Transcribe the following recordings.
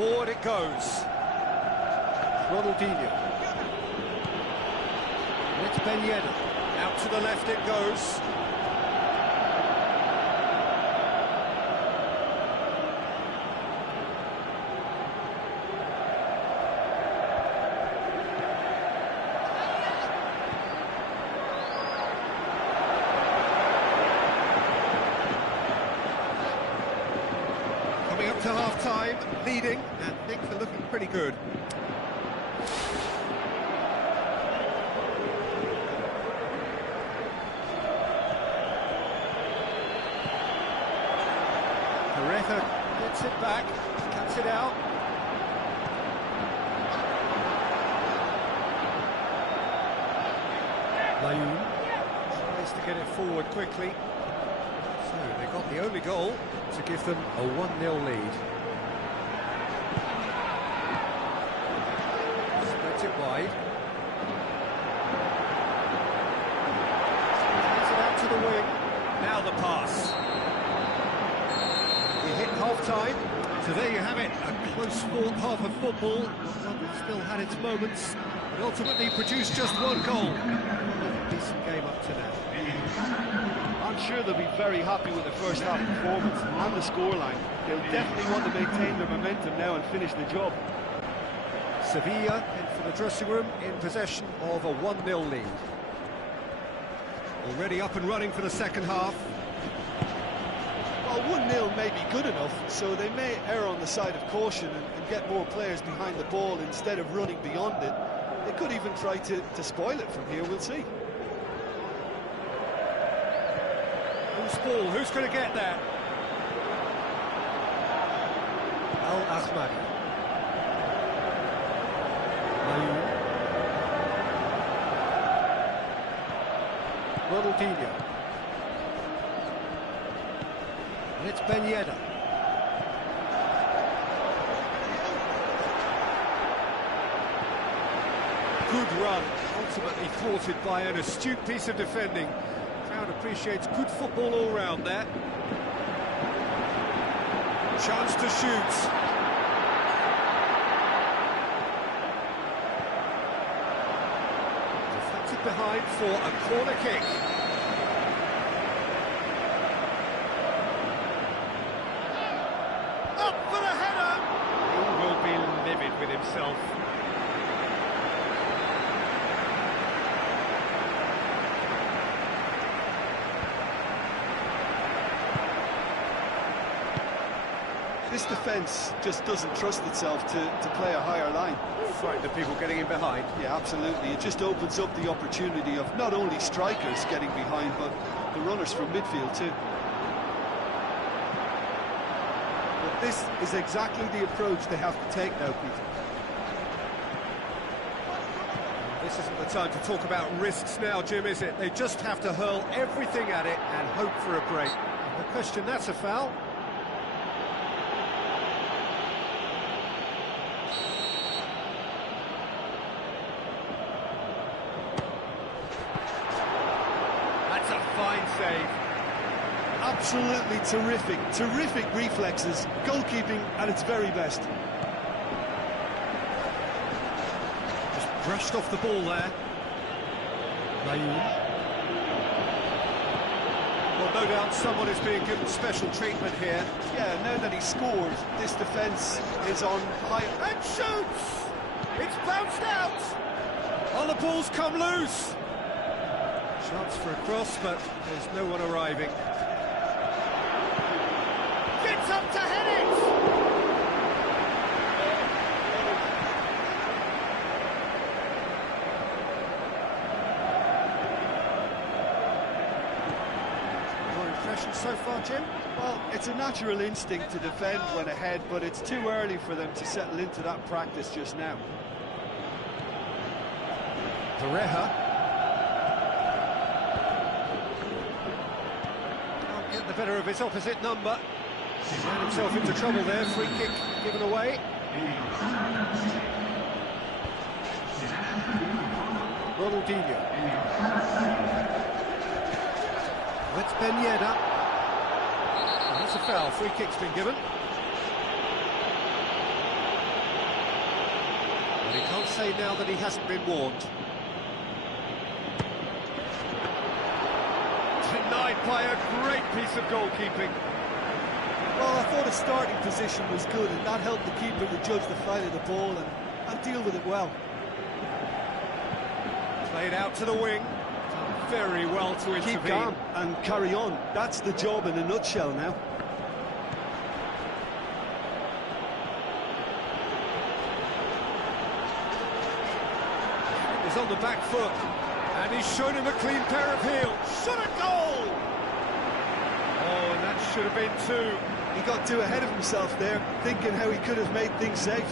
Forward it goes. Ronaldinho. It's Ben Yedder. Out to the left it goes. Coming up to half-time, leading, and things are looking pretty good. Gets it back, cuts it out. Layun tries to get it forward quickly. So they got the only goal to give them a 1-0 lead. Spreads it wide. Takes it out to the wing. Now the pass. Hit half-time, so there you have it, a close fought half of football. One still had its moments, but ultimately produced just one goal. A decent game up to now. I'm sure they'll be very happy with the first half performance and the scoreline. They'll definitely want to maintain their momentum now and finish the job. Sevilla head for the dressing room in possession of a 1-0 lead. Already up and running for the second half. Well, 1-0 may be good enough, so they may err on the side of caution and get more players behind the ball instead of running beyond it. They could even try to spoil it from here, we'll see. Who's ball? Who's going to get that? Al-Ahmadi. Ronaldinho. And it's Ben Yedder. Good run, ultimately thwarted by an astute piece of defending. Crowd appreciates good football all round there. Chance to shoot. Deflected behind for a corner kick. With himself. This defence just doesn't trust itself to play a higher line. Frightened of people getting in behind. Yeah, absolutely. It just opens up the opportunity of not only strikers getting behind, but the runners from midfield too. But this is exactly the approach they have to take now, Peter. This isn't the time to talk about risks now, Jim, is it? They just have to hurl everything at it and hope for a break. No question, that's a foul. That's a fine save. Absolutely terrific reflexes, goalkeeping at its very best. Brushed off the ball there. Layun. Well, no doubt someone is being given special treatment here. Yeah, now that he scored, this defence is on high... And shoots! It's bounced out! Oh, the ball's come loose! Chance for a cross, but there's no one arriving. Gets up to head it! So far, Jim? Well, it's a natural instinct to defend when ahead, but it's too early for them to settle into that practice just now. Pareja. Can't get the better of his opposite number. He's got himself into trouble there. Free kick given away. Ronaldinho. That's Ben Yedder. That's a foul. Free kick's been given. Well, he can't say now that he hasn't been warned. Denied by a great piece of goalkeeping. Well, I thought his starting position was good, and that helped the keeper to judge the flight of the ball and deal with it well. Played out to the wing. Done very well to intervene. Keep calm and carry on. That's the job in a nutshell now. He's on the back foot, and he's shown him a clean pair of heels. Shot a goal! Oh, and that should have been two. He got too ahead of himself there, thinking how he could have made things safe.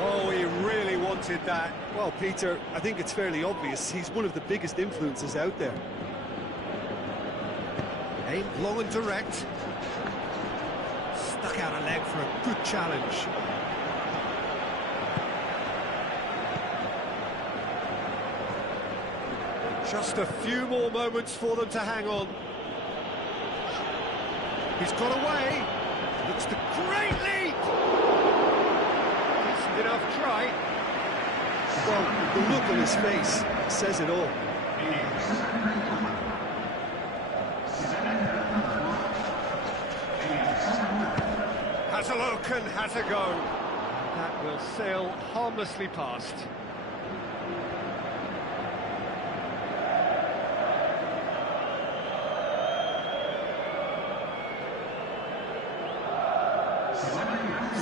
Oh, he really wanted that. Well, Peter, I think it's fairly obvious he's one of the biggest influences out there. Aimed long and direct. Stuck out a leg for a good challenge. Just a few more moments for them to hang on. He's got away. Looks the great lead. Decent enough try. Well, the look on his face says it all. Has a look and has a go. That will sail harmlessly past.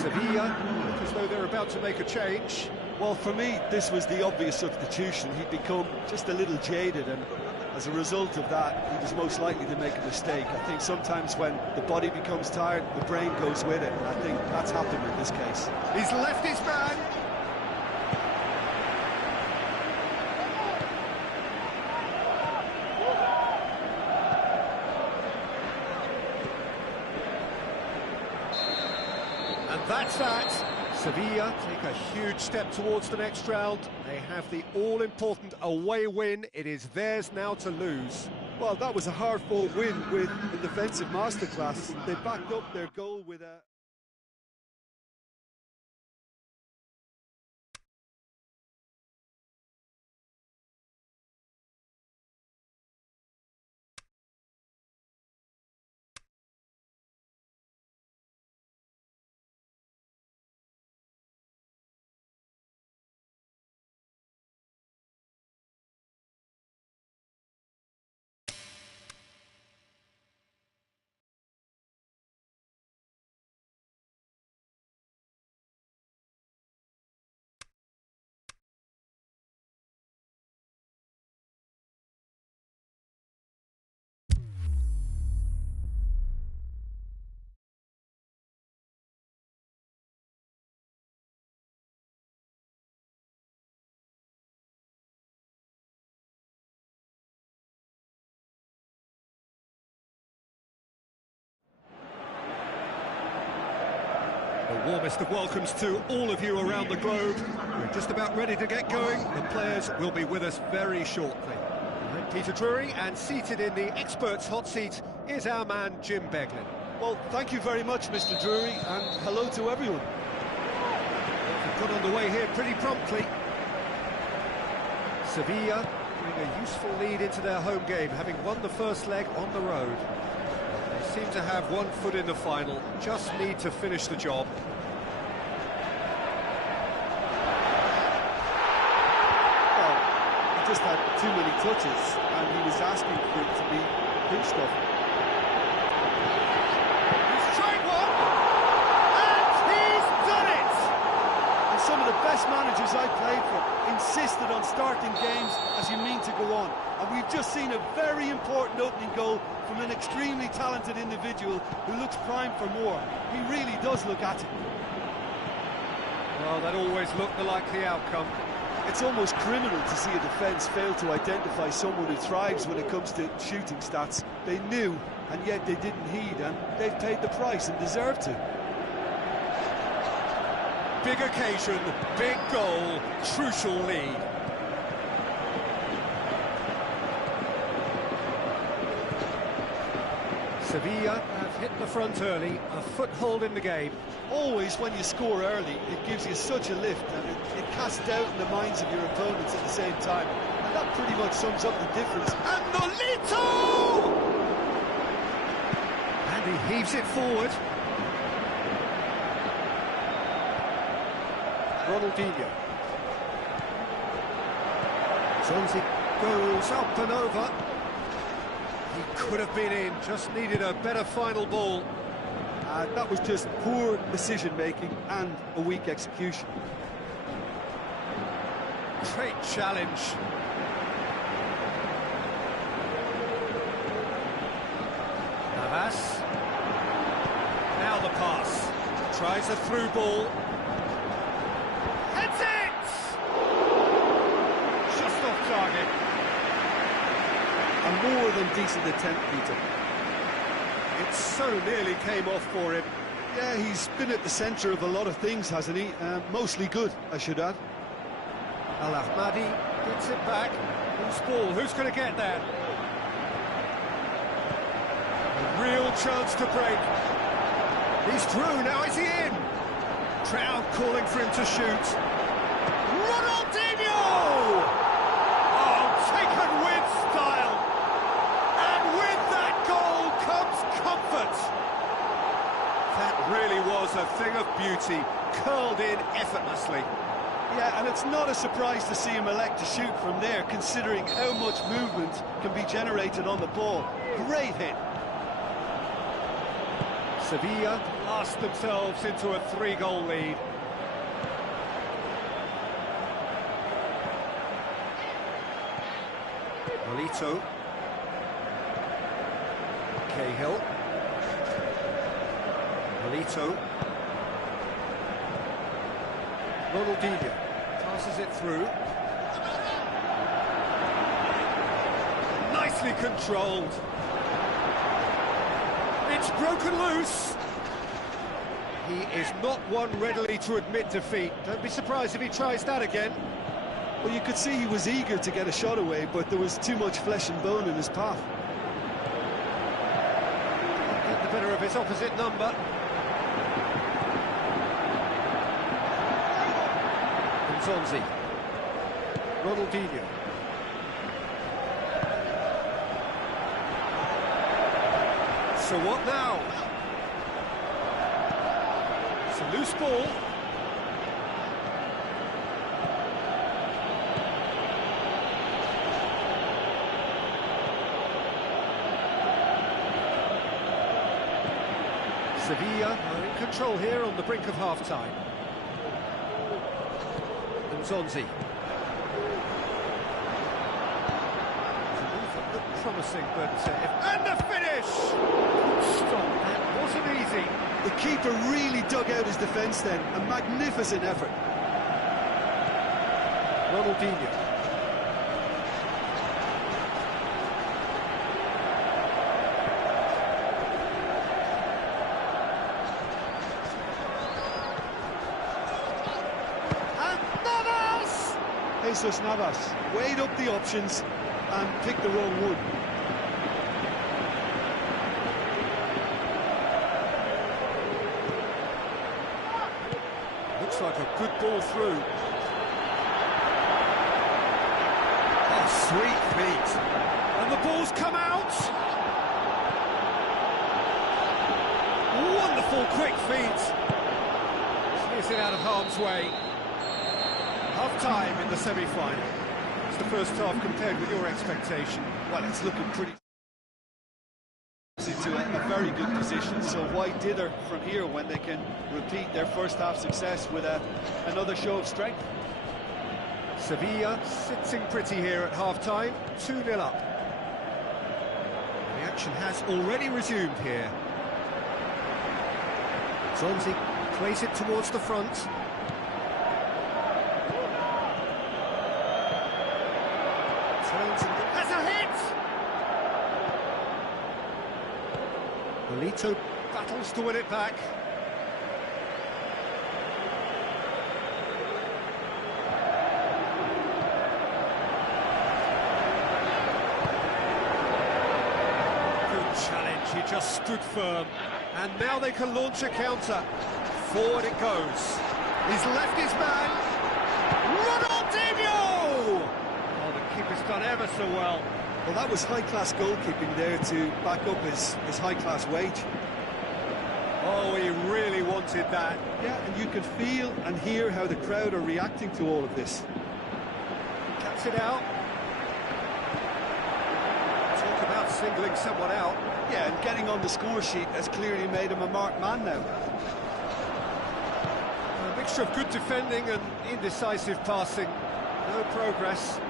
Sevilla look as though they're about to make a change. Well, for me, this was the obvious substitution. He'd become just a little jaded, and as a result of that, he was most likely to make a mistake. I think sometimes when the body becomes tired, the brain goes with it, and I think that's happened in this case. He's left his man. And that's that. Sevilla take a huge step towards the next round. They have the all-important away win. It is theirs now to lose. Well, that was a hard-fought win with a defensive masterclass. They backed up their goal with a... The warmest of welcomes to all of you around the globe. We're just about ready to get going. The players will be with us very shortly. I'm Peter Drury, and seated in the experts' hot seat is our man Jim Beglin. Well, thank you very much, Mr. Drury, and hello to everyone. We've got underway here pretty promptly. Sevilla bring a useful lead into their home game, having won the first leg on the road. They seem to have one foot in the final, just need to finish the job. Well, he just had too many touches, and he was asking for it to be pinched off. He's tried one, and he's done it! And some of the best managers I played for insisted on starting games as you mean to go on. And we've just seen a very important opening goal from an extremely talented individual who looks primed for more. He really does look at it. Well, that always looked the likely outcome. It's almost criminal to see a defence fail to identify someone who thrives when it comes to shooting stats. They knew, and yet they didn't heed, and they've paid the price and deserve to. Big occasion, big goal, crucial lead. Sevilla have Hit the front early, a foothold in the game. Always when you score early, it gives you such a lift, and it casts doubt in the minds of your opponents at the same time. And that pretty much sums up the difference. And Nolito! And he heaves it forward. Ronaldinho. Zonzi goes up and over. He could have been in, just needed a better final ball. That was just poor decision-making and a weak execution. Great challenge. Navas. Now the pass. Tries a through ball. Heads it! Just off target. A more than decent attempt, Peter. It so nearly came off for him. Yeah, he's been at the centre of a lot of things, hasn't he? Mostly good, I should add. Al-Ahmadi gets it back. Who's ball? Who's going to get there? A real chance to break. He's through, now is he in? Crowd calling for him to shoot. Ronaldinho! Oh, taken with style. And with that goal comes comfort. That really was a thing of beauty, curled in effortlessly. Yeah, and it's not a surprise to see him elect to shoot from there, considering how much movement can be generated on the ball. Great hit. Sevilla blast themselves into a 3-goal lead. Nolito. Cahill. Nolito. Ronaldinho passes it through. Nicely controlled. It's broken loose. He is not one readily to admit defeat. Don't be surprised if he tries that again. Well, you could see he was eager to get a shot away, but there was too much flesh and bone in his path. Get the better of his opposite number. Zonzi. Ronaldinho. So what now? It's a loose ball. Sevilla are in control here on the brink of half-time. Zonzi. Looked promising, but and the finish! Stop, that wasn't easy. The keeper really dug out his defence then. A magnificent effort. Ronaldinho. Jesus Navas weighed up the options and picked the wrong one. Looks like a good ball through. Oh, sweet feet. And the ball's come out. Wonderful quick feet. Clears it out of harm's way. Half-time in the semi-final. It's the first half compared with your expectation. Well, it's looking pretty into a very good position, so why dither from here when they can repeat their first half success with another show of strength? Sevilla sitting pretty here at half-time, 2-0 up. The action has already resumed here. Zonzi plays it towards the front. Turns and has a hit! Nolito battles to win it back. Good challenge, he just stood firm. And now they can launch a counter. Forward it goes. He's left his man. Ronaldinho! Oh, the keeper's done ever so well. Well, that was high-class goalkeeping there to back up his high-class wage. Oh, he really wanted that. Yeah, and you can feel and hear how the crowd are reacting to all of this. Cuts it out. Talk about singling someone out. Yeah, and getting on the score sheet has clearly made him a marked man now. A mixture of good defending and indecisive passing. No progress.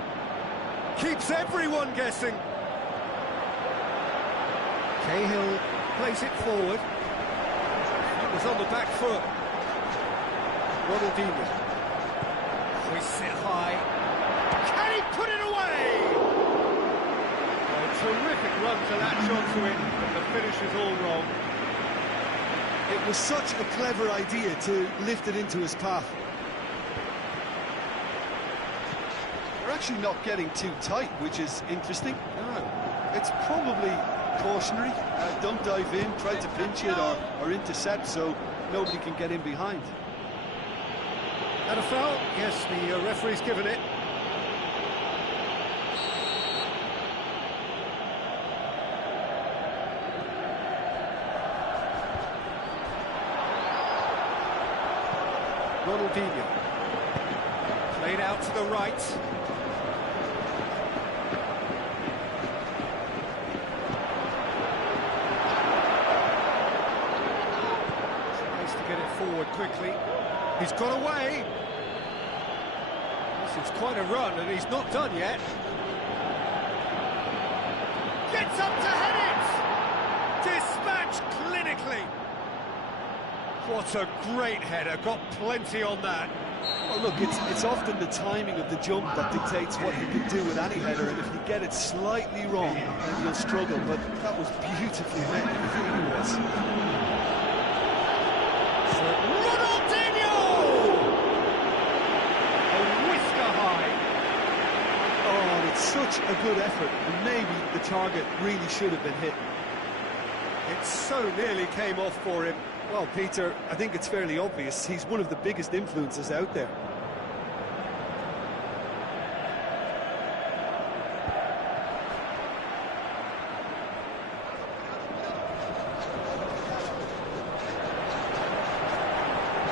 Keeps everyone guessing. Cahill plays it forward. It was on the back foot. Ronaldinho. Hoists it high. Can he put it away? A terrific run to latch onto it, but the finish is all wrong. It was such a clever idea to lift it into his path. We're actually not getting too tight, which is interesting. No. It's probably cautionary. Don't dive in, try to pinch it or intercept so nobody can get in behind. And a foul? Yes, the referee's given it. Ronaldinho. Played out to the right. Tries to get it forward quickly. He's got away. This is quite a run, and he's not done yet. Gets up to head it! Dispatched clinically. What a great header, got plenty on that. Well, look, it's often the timing of the jump that dictates what you can do with any header, and if you get it slightly wrong, then you'll struggle, but that was beautifully met, it really was. Ronaldinho! A whisker high. Oh, it's such a good effort, and maybe the target really should have been hit. It so nearly came off for him. Well, Peter, I think it's fairly obvious. He's one of the biggest influences out there.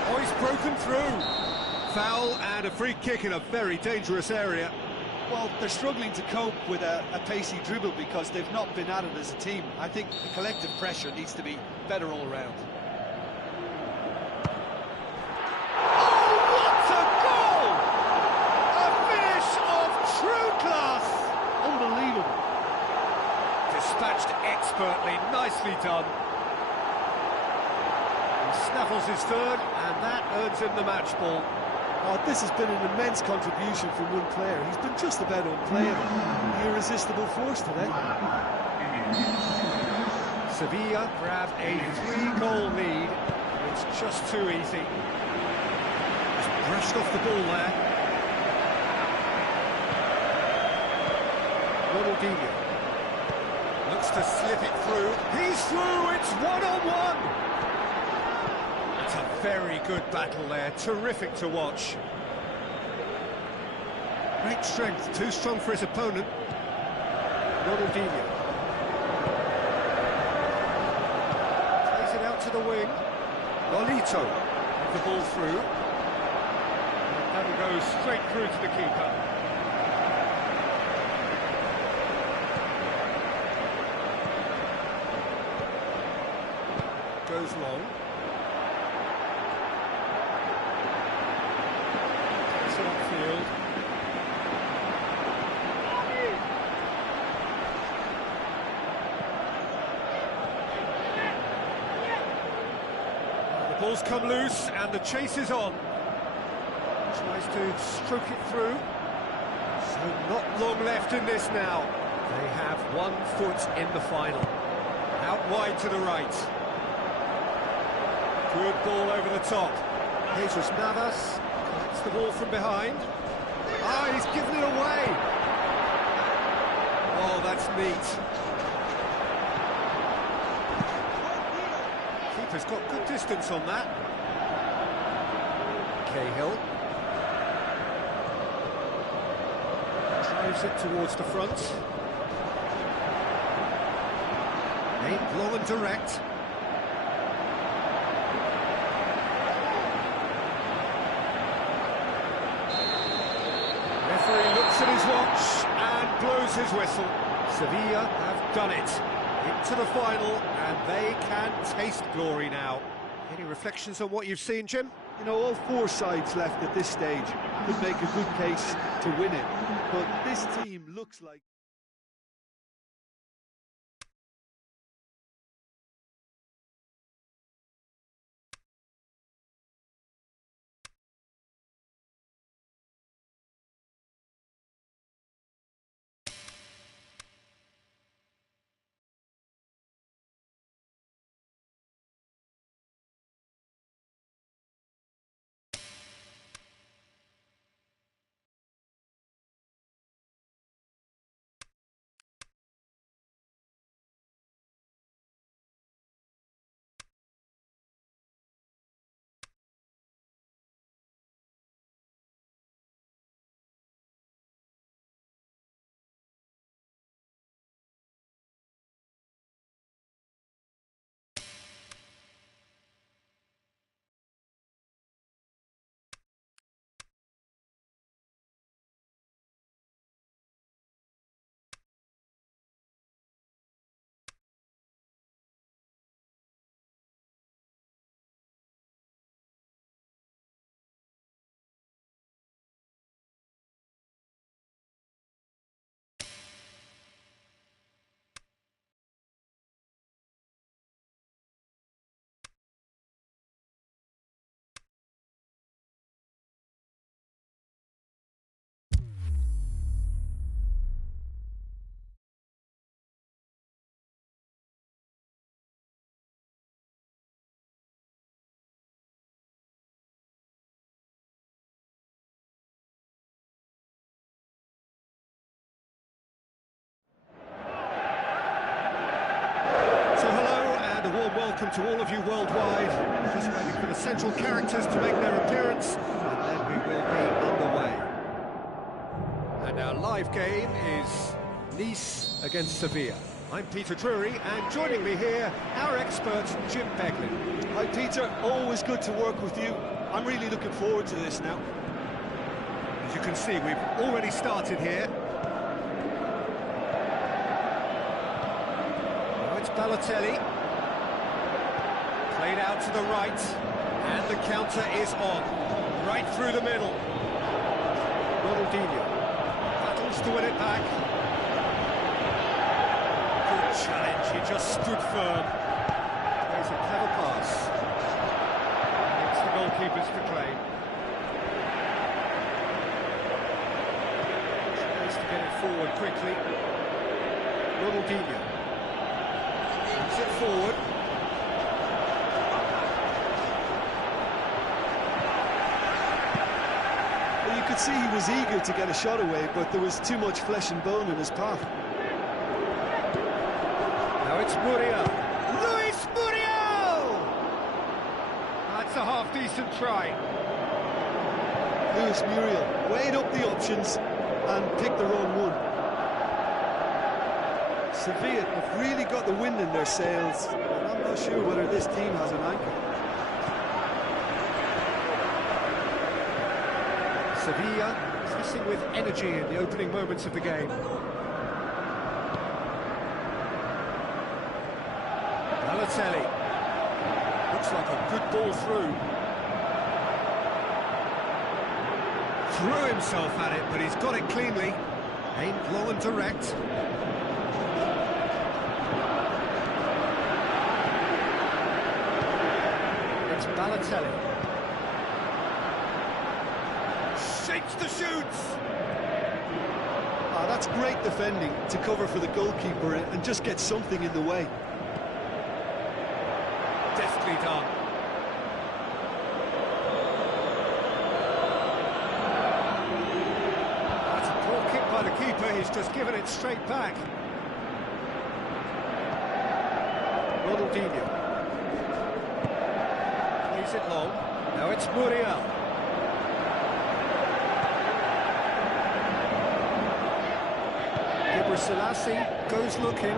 Oh, he's broken through. Foul and a free kick in a very dangerous area. Well, they're struggling to cope with a pacey dribble because they've not been at it as a team. I think the collective pressure needs to be better all around. Dispatched expertly, nicely done. He snaffles his third, and that earns him the match ball. Oh, this has been an immense contribution from one player. He's been just about unplayable. The irresistible force today. Sevilla grab a 3-goal lead. It's just too easy. Just brushed off the ball there. Ronaldinho. Looks to slip it through. He's through, it's one-on-one! It's a very good battle there, terrific to watch. Great strength, too strong for his opponent. Ronaldinho. Plays it out to the wing. Lolito with the ball through. And that'll go straight through to the keeper. Goes long. It's upfield. The ball's come loose and the chase is on. Tries to stroke it through. So not long left in this now. They have 1 foot in the final. Out wide to the right. Good ball over the top. Jesus Navas collects the ball from behind. Ah, he's given it away. Oh, that's neat. Keeper's got good distance on that. Cahill drives it towards the front. Aimed long and direct. Referee looks at his watch and blows his whistle. Sevilla have done it. Into the final, and they can taste glory now. Any reflections on what you've seen, Jim? You know, all four sides left at this stage could make a good case to win it, but this team looks like... Welcome to all of you worldwide. Just waiting for the central characters to make their appearance, and then we will be underway. And our live game is Nice against Sevilla. I'm Peter Drury, and joining me here, our expert, Jim Beglin. Hi Peter, always good to work with you. I'm really looking forward to this now. As you can see, we've already started here. Now it's Balotelli. Played out to the right, and the counter is on, right through the middle. Ronaldinho battles to win it back. Good challenge, he just stood firm. Plays a clever pass. It's the goalkeepers to claim. Tries to get it forward quickly. Ronaldinho puts it forward. You could see he was eager to get a shot away, but there was too much flesh and bone in his path. Now it's Muriel. Luis Muriel! That's a half-decent try. Luis Muriel weighed up the options and picked the wrong one. Sevilla have really got the wind in their sails, and I'm not sure whether this team has an anchor. Sevilla pressing with energy in the opening moments of the game. Balotelli. Looks like a good ball through. Threw himself at it, but he's got it cleanly. Aimed low and direct. It's Balotelli. Shapes the shoots! Ah, that's great defending to cover for the goalkeeper and just get something in the way. Deftly done. That's a poor kick by the keeper, he's just given it straight back. Ronaldinho. Plays it long. Now it's Muriel. Selassie goes looking.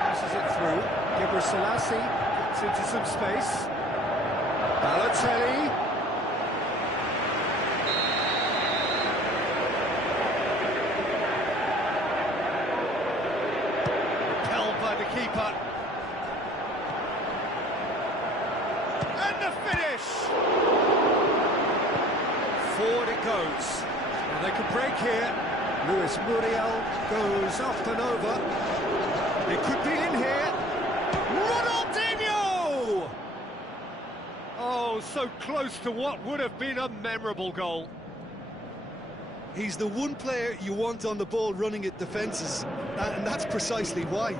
Passes it through. Selassie gets into some space. Balotelli. Repelled by the keeper. And the finish! Forward it goes. And they can break here. Luis Muriel goes up and over. It could be in here. Ronaldinho! Oh, so close to what would have been a memorable goal. He's the one player you want on the ball running at defences, and that's precisely why.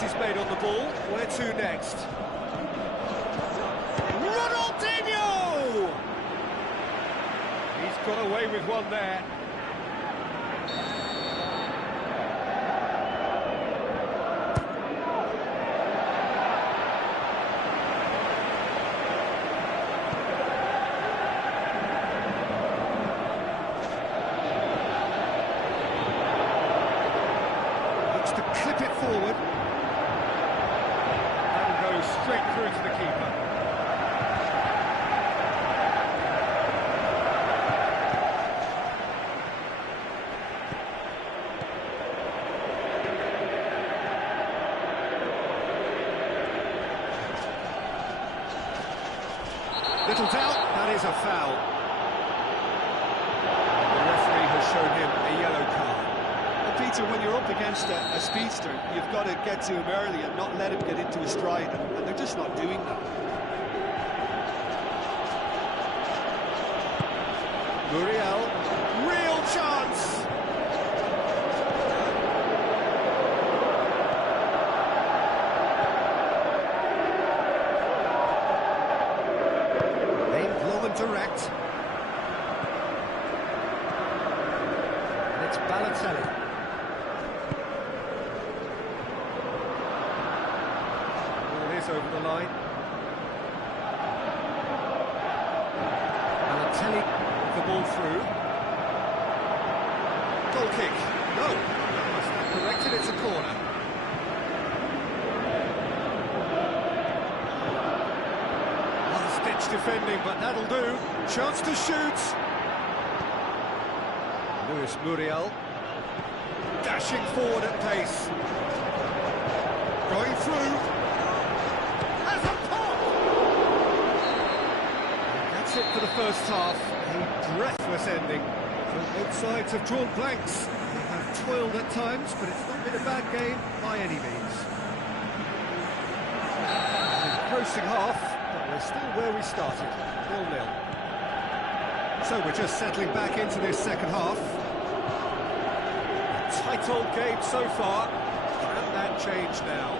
He's made on the ball. Where to next? Ronaldinho! He's got away with one there. Looks to clip it forward. Straight through to the keeper. Little doubt, that is a foul. The referee has shown him a yellow card. Well, Peter, when you're up against a speedster, you've got to get to him early and not let him get into a stride, and they're just not doing that. Muriel, real chance! Aimed long and direct. And it's Balotelli. Over the line. Balotelli with the ball through. Goal kick. No. That's not corrected, it's a corner. Last-ditch defending, but that'll do. Chance to shoot. Luis Muriel. Dashing forward at pace. Going through. It for the first half, a breathless ending. So both sides have drawn blanks. They have toiled at times, but it's not been a bad game by any means. An engrossing half, but we're still where we started, 0-0. So we're just settling back into this second half. A tight old game so far. Can that change now?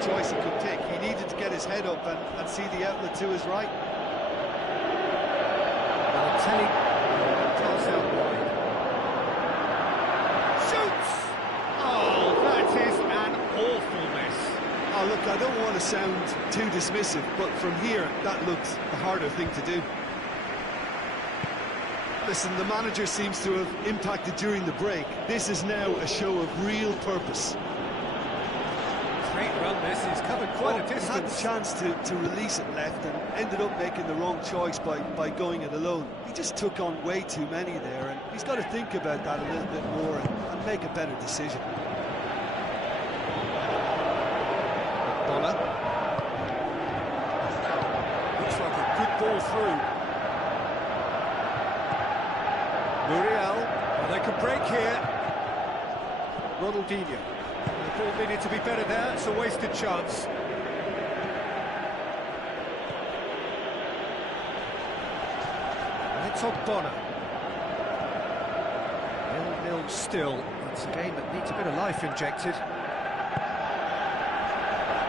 Choice he could take. He needed to get his head up and see the outlet to his right. Balotelli, toss out wide. Shoots! Oh, that is an awful miss. Oh, look, I don't want to sound too dismissive, but from here, that looks the harder thing to do. Listen, the manager seems to have impacted during the break. This is now a show of real purpose. Great run this, he's covered quite a distance. He had the chance to release it left and ended up making the wrong choice by going it alone. He just took on way too many there, and he's got to think about that a little bit more and make a better decision. Bola. Looks like a good ball through. Muriel, well, they can break here. Ronaldinho. The ball needed to be better there, it's a wasted chance. And it's Ogbonna. 0-0 still. It's a game that needs a bit of life injected.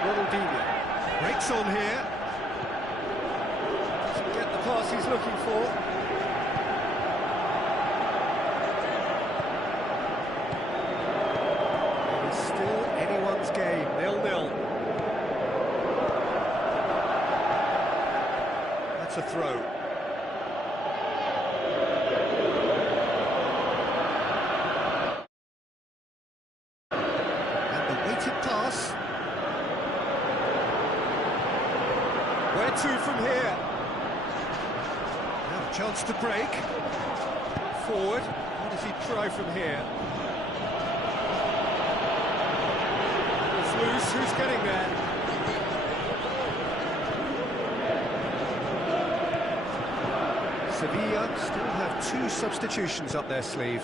Ronaldinho breaks on here. pass he's looking for. It is still anyone's game, 0-0. That's a throw. And the weighted pass. Where to from here? Now a chance to break. Forward. What does he try from here? It's loose. Who's getting there? Sevilla still have 2 substitutions up their sleeve.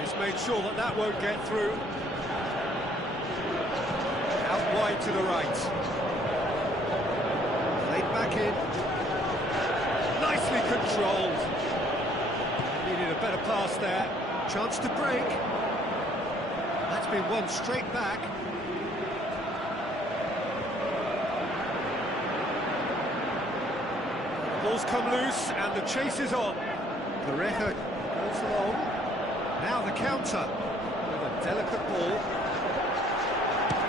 He's made sure that that won't get through. Out wide to the right. Back in. Nicely controlled. Needed a better pass there. Chance to break. That's been won straight back. Ball's come loose and the chase is on. Pareja goes along. Now the counter with a delicate ball.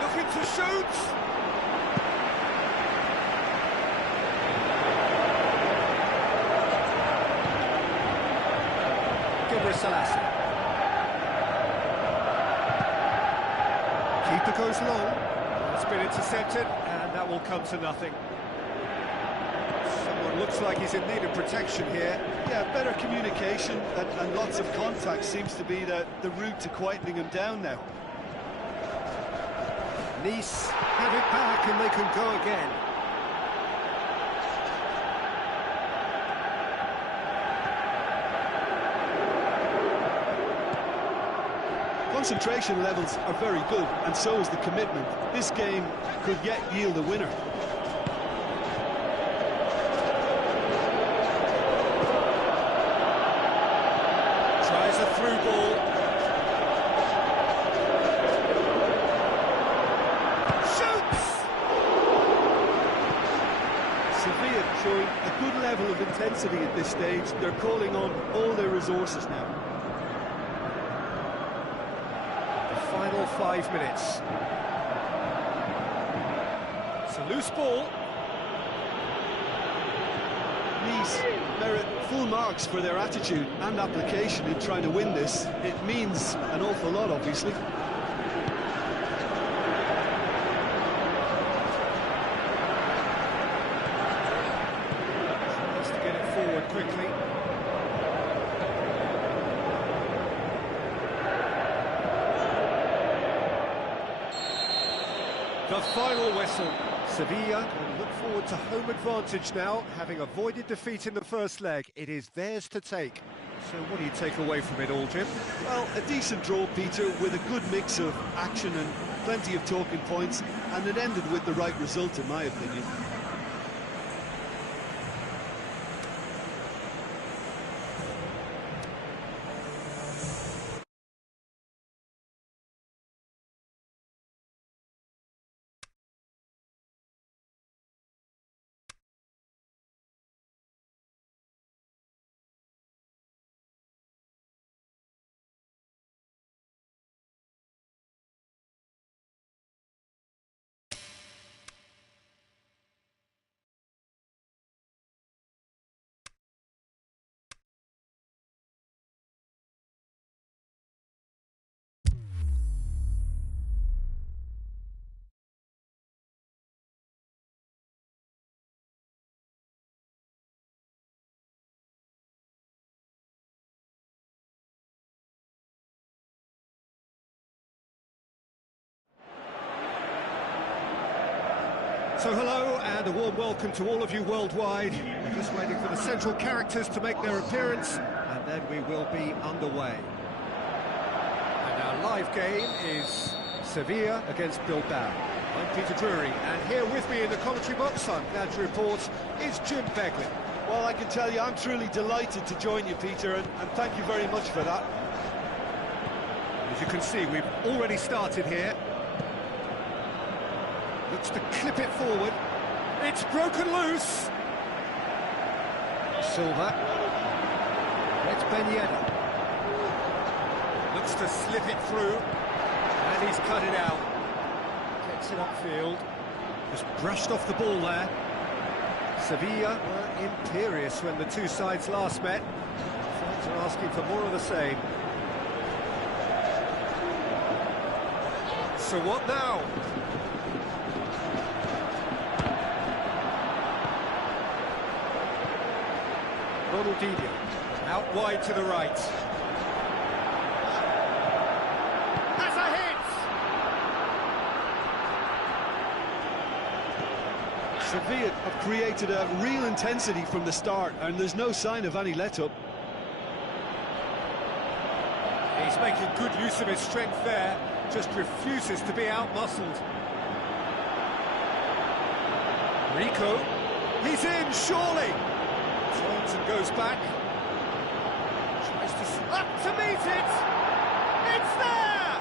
Looking to shoot. Keeper goes long. It's been intercepted, and that will come to nothing. Someone looks like he's in need of protection here. Yeah, better communication and lots of contact seems to be the route to quietening him down now. Nice have it back, and they can go again. Concentration levels are very good, and so is the commitment. This game could yet yield a winner. Tries a through ball. Shoots! Sevilla showing a good level of intensity at this stage. They're calling on all their resources now. Final 5 minutes. It's a loose ball. Nice merit full marks for their attitude and application in trying to win this. It means an awful lot, obviously. Tries to get it forward quickly. The final whistle. Sevilla can look forward to home advantage now, having avoided defeat in the first leg. It is theirs to take. So what do you take away from it all, Jim? Well, a decent draw, Peter, with a good mix of action and plenty of talking points, and it ended with the right result, in my opinion. So hello and a warm welcome to all of you worldwide. We're just waiting for the central characters to make their appearance, and then we will be underway. And our live game is Sevilla against Bilbao. I'm Peter Drury, and here with me in the commentary box, I'm glad to report, is Jim Beglin. Well, I can tell you I'm truly delighted to join you, Peter, and thank you very much for that. As you can see, we've already started here. Looks to clip it forward. It's broken loose. Silva. It's Ben Yedder. Looks to slip it through, and he's cut it out. Gets it upfield. Just brushed off the ball there. Sevilla were imperious when the two sides last met. Fans are asking for more of the same. So what now? Ronaldinho, out wide to the right. Has a hit! Sevilla have created a real intensity from the start, and there's no sign of any let-up. He's making good use of his strength there, just refuses to be out-muscled. Rico, he's in, surely! Turns and goes back. Tries to up to meet it! It's there!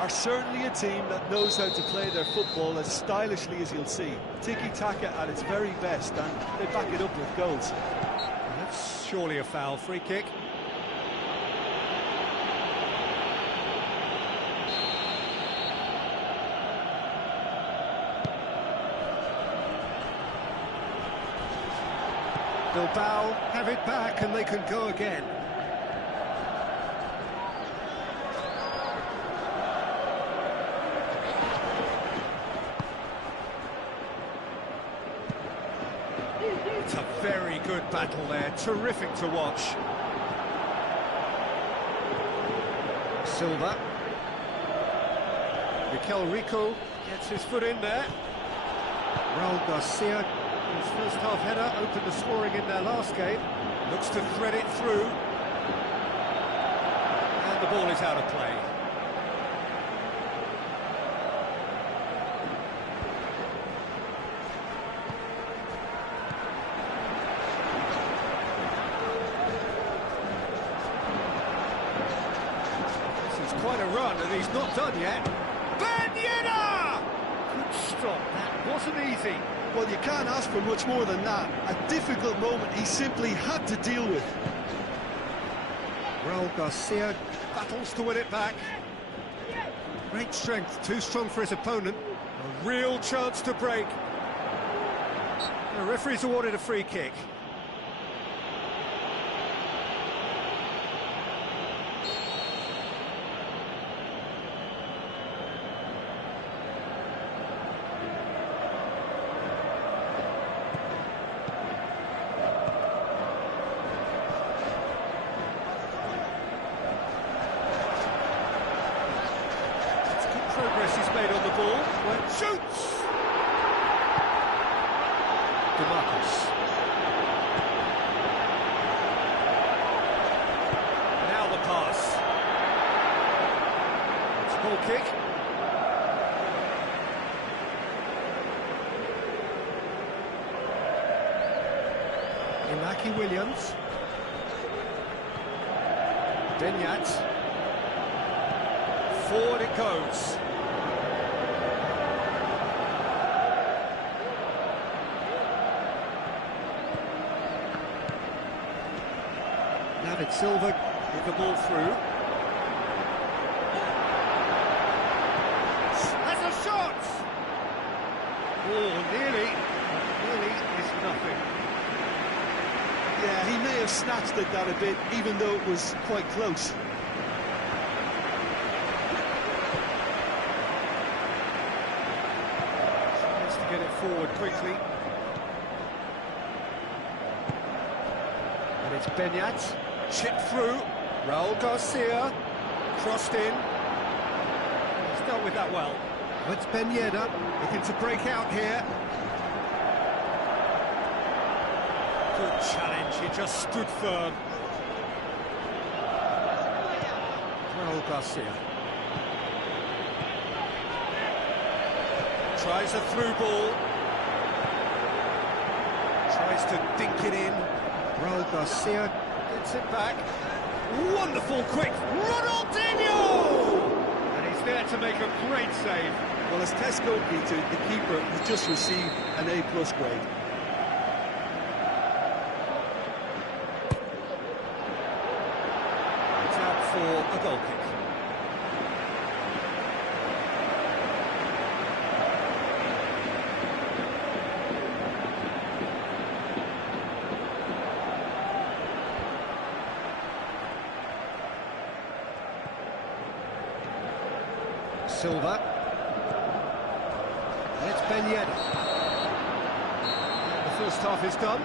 Are certainly a team that knows how to play their football as stylishly as you'll see. Tiki-taka at its very best, and they back it up with goals. That's surely a foul. Free kick. Bilbao have it back and they can go again. It's a very good battle there, terrific to watch. Silva. Mikel Rico gets his foot in there. Raul Garcia. His first half header opened the scoring in their last game. Looks to thread it through. And the ball is out of play. This is quite a run, and he's not done yet. Ben Yedder! Good stop, that wasn't easy. Well, you can't ask for much more than that. A difficult moment he simply had to deal with. Raul Garcia battles to win it back. Great strength, too strong for his opponent. A real chance to break. The referee's awarded a free kick. Progress is made on the ball. Well, shoots! DeMarcus. Now the pass. It's a ball kick. Inaki Williams. Benyat. Forward it goes. David Silva with the ball through. Has a shot! Oh, nearly is nothing. Yeah, he may have snatched at that a bit, even though it was quite close. Tries to get it forward quickly. And it's Benyat. Chipped through, Raul Garcia, crossed in. He's dealt with that well. It's Ben Yedder looking to break out here. Good challenge, he just stood firm. Raul Garcia. Tries a through ball. Tries to dink it in. Raul Garcia gets it back. Wonderful quick Ronaldinho! And he's there to make a great save. Well, as test goalkeeper, the keeper has just received an A+ grade. a goal kick. Silva. It's Ben Yedder. The first half is done.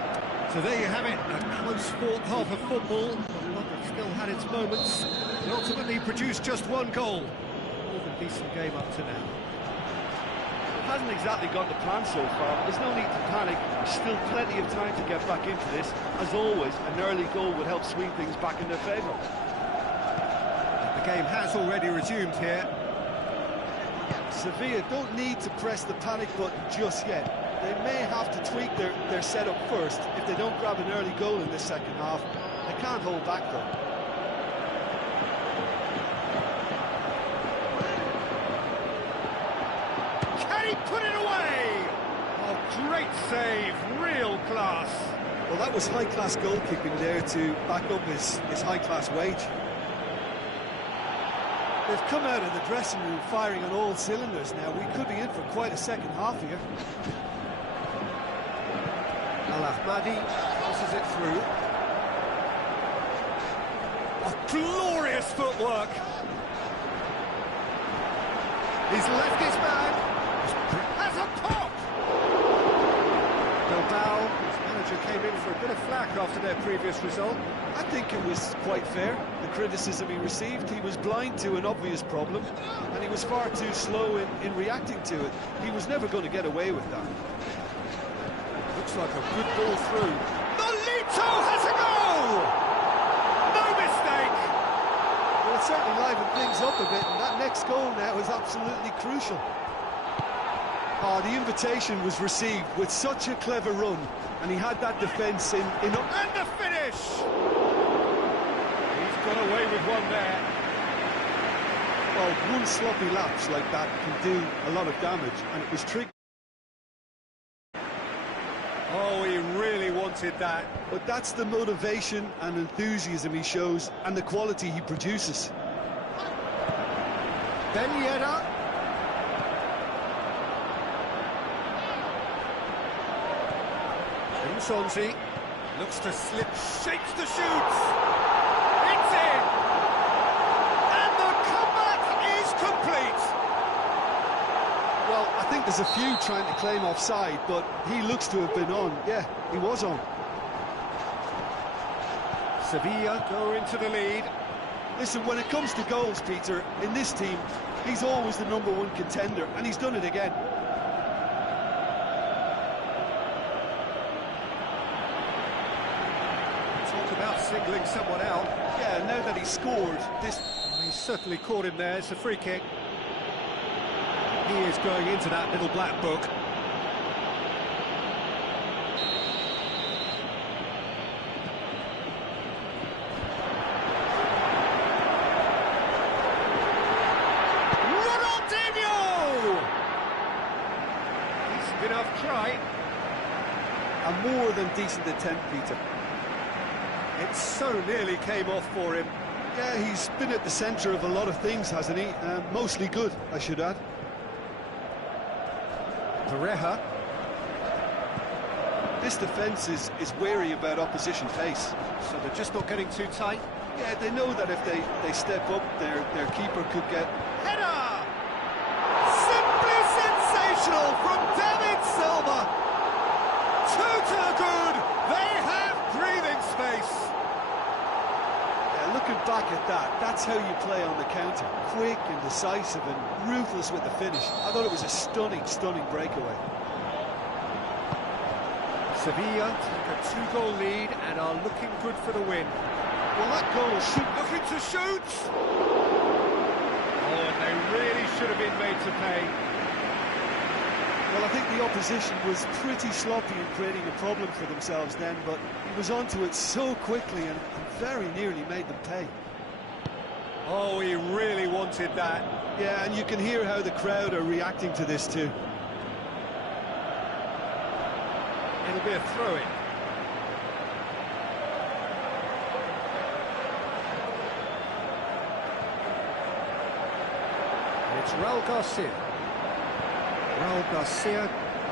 So there you have it, a close-fought half of football, but one that still had its moments. It ultimately produced just one goal. More than decent game up to now. It hasn't exactly gone to plan so far. There's no need to panic. There's still plenty of time to get back into this. As always, an early goal would help swing things back in their favour. The game has already resumed here. Sevilla don't need to press the panic button just yet. They may have to tweak their setup first if they don't grab an early goal in the second half. They can't hold back though. Can he put it away? Oh, great save, real class. Well, that was high-class goalkeeping there to back up his high-class wage. They've come out of the dressing room firing on all cylinders now. We could be in for quite a second half here. Al-Ahmadi passes it through. Oh, glorious footwork! He's left his man. Has a pop! Bilbao, his manager, came in for a bit of flack after their previous result. I think it was quite fair, the criticism he received. He was blind to an obvious problem, and he was far too slow in reacting to it. He was never going to get away with that. Looks like a good ball through. Nolito has a goal! No mistake! Well, it certainly livened things up a bit, and that next goal now is absolutely crucial. Oh, the invitation was received with such a clever run, and he had that defence in... And the finish! He's got away with one there. Well, one sloppy lapse like that can do a lot of damage, and it was tricky. Oh, he really wanted that. But that's the motivation and enthusiasm he shows, and the quality he produces. Ben Yedder. Sonzi looks to slip, shapes the shoots. It's in! And the comeback is complete! Well, I think there's a few trying to claim offside, but he looks to have been on. Yeah, he was on. Sevilla go into the lead. Listen, when it comes to goals, Peter, in this team, he's always the #1 contender, and he's done it again. About singling someone out. Yeah, now that he's scored, He's certainly caught him there. It's a free kick. He is going into that little black book. Ronaldinho! Decent enough try. A more than decent attempt, Peter. It so nearly came off for him. Yeah, he's been at the centre of a lot of things, hasn't he? Mostly good, I should add. Pareja. This defence is wary about opposition pace. So they're just not getting too tight. Yeah, they know that if they step up, their keeper could get... Header! Simply sensational from David Silva. Two to the good. They have breathing space. Yeah, looking back at that, that's how you play on the counter. Quick and decisive and ruthless with the finish. I thought it was a stunning, stunning breakaway. Sevilla take a 2-goal lead and are looking good for the win. Well, that goal should... Looking to shoot! Oh, and they really should have been made to pay. Well, I think the opposition was pretty sloppy in creating a problem for themselves then, but he was onto it so quickly and very nearly made them pay. Oh, he really wanted that. Yeah, and you can hear how the crowd are reacting to this too. It'll be a throw-in. It's Raul Garcia. Raul Garcia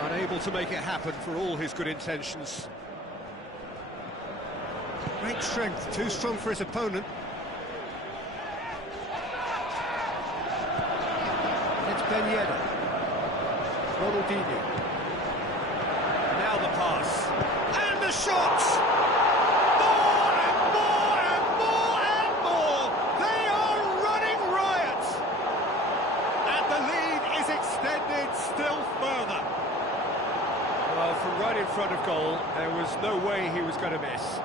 unable to make it happen for all his good intentions. Great strength, too strong for his opponent. It's Ben Yedder. Ronaldinho. Now the pass. And the shots! More and more and more and more! They are running riot! And the lead is extended still further. Well, from right in front of goal, there was no way he was going to miss.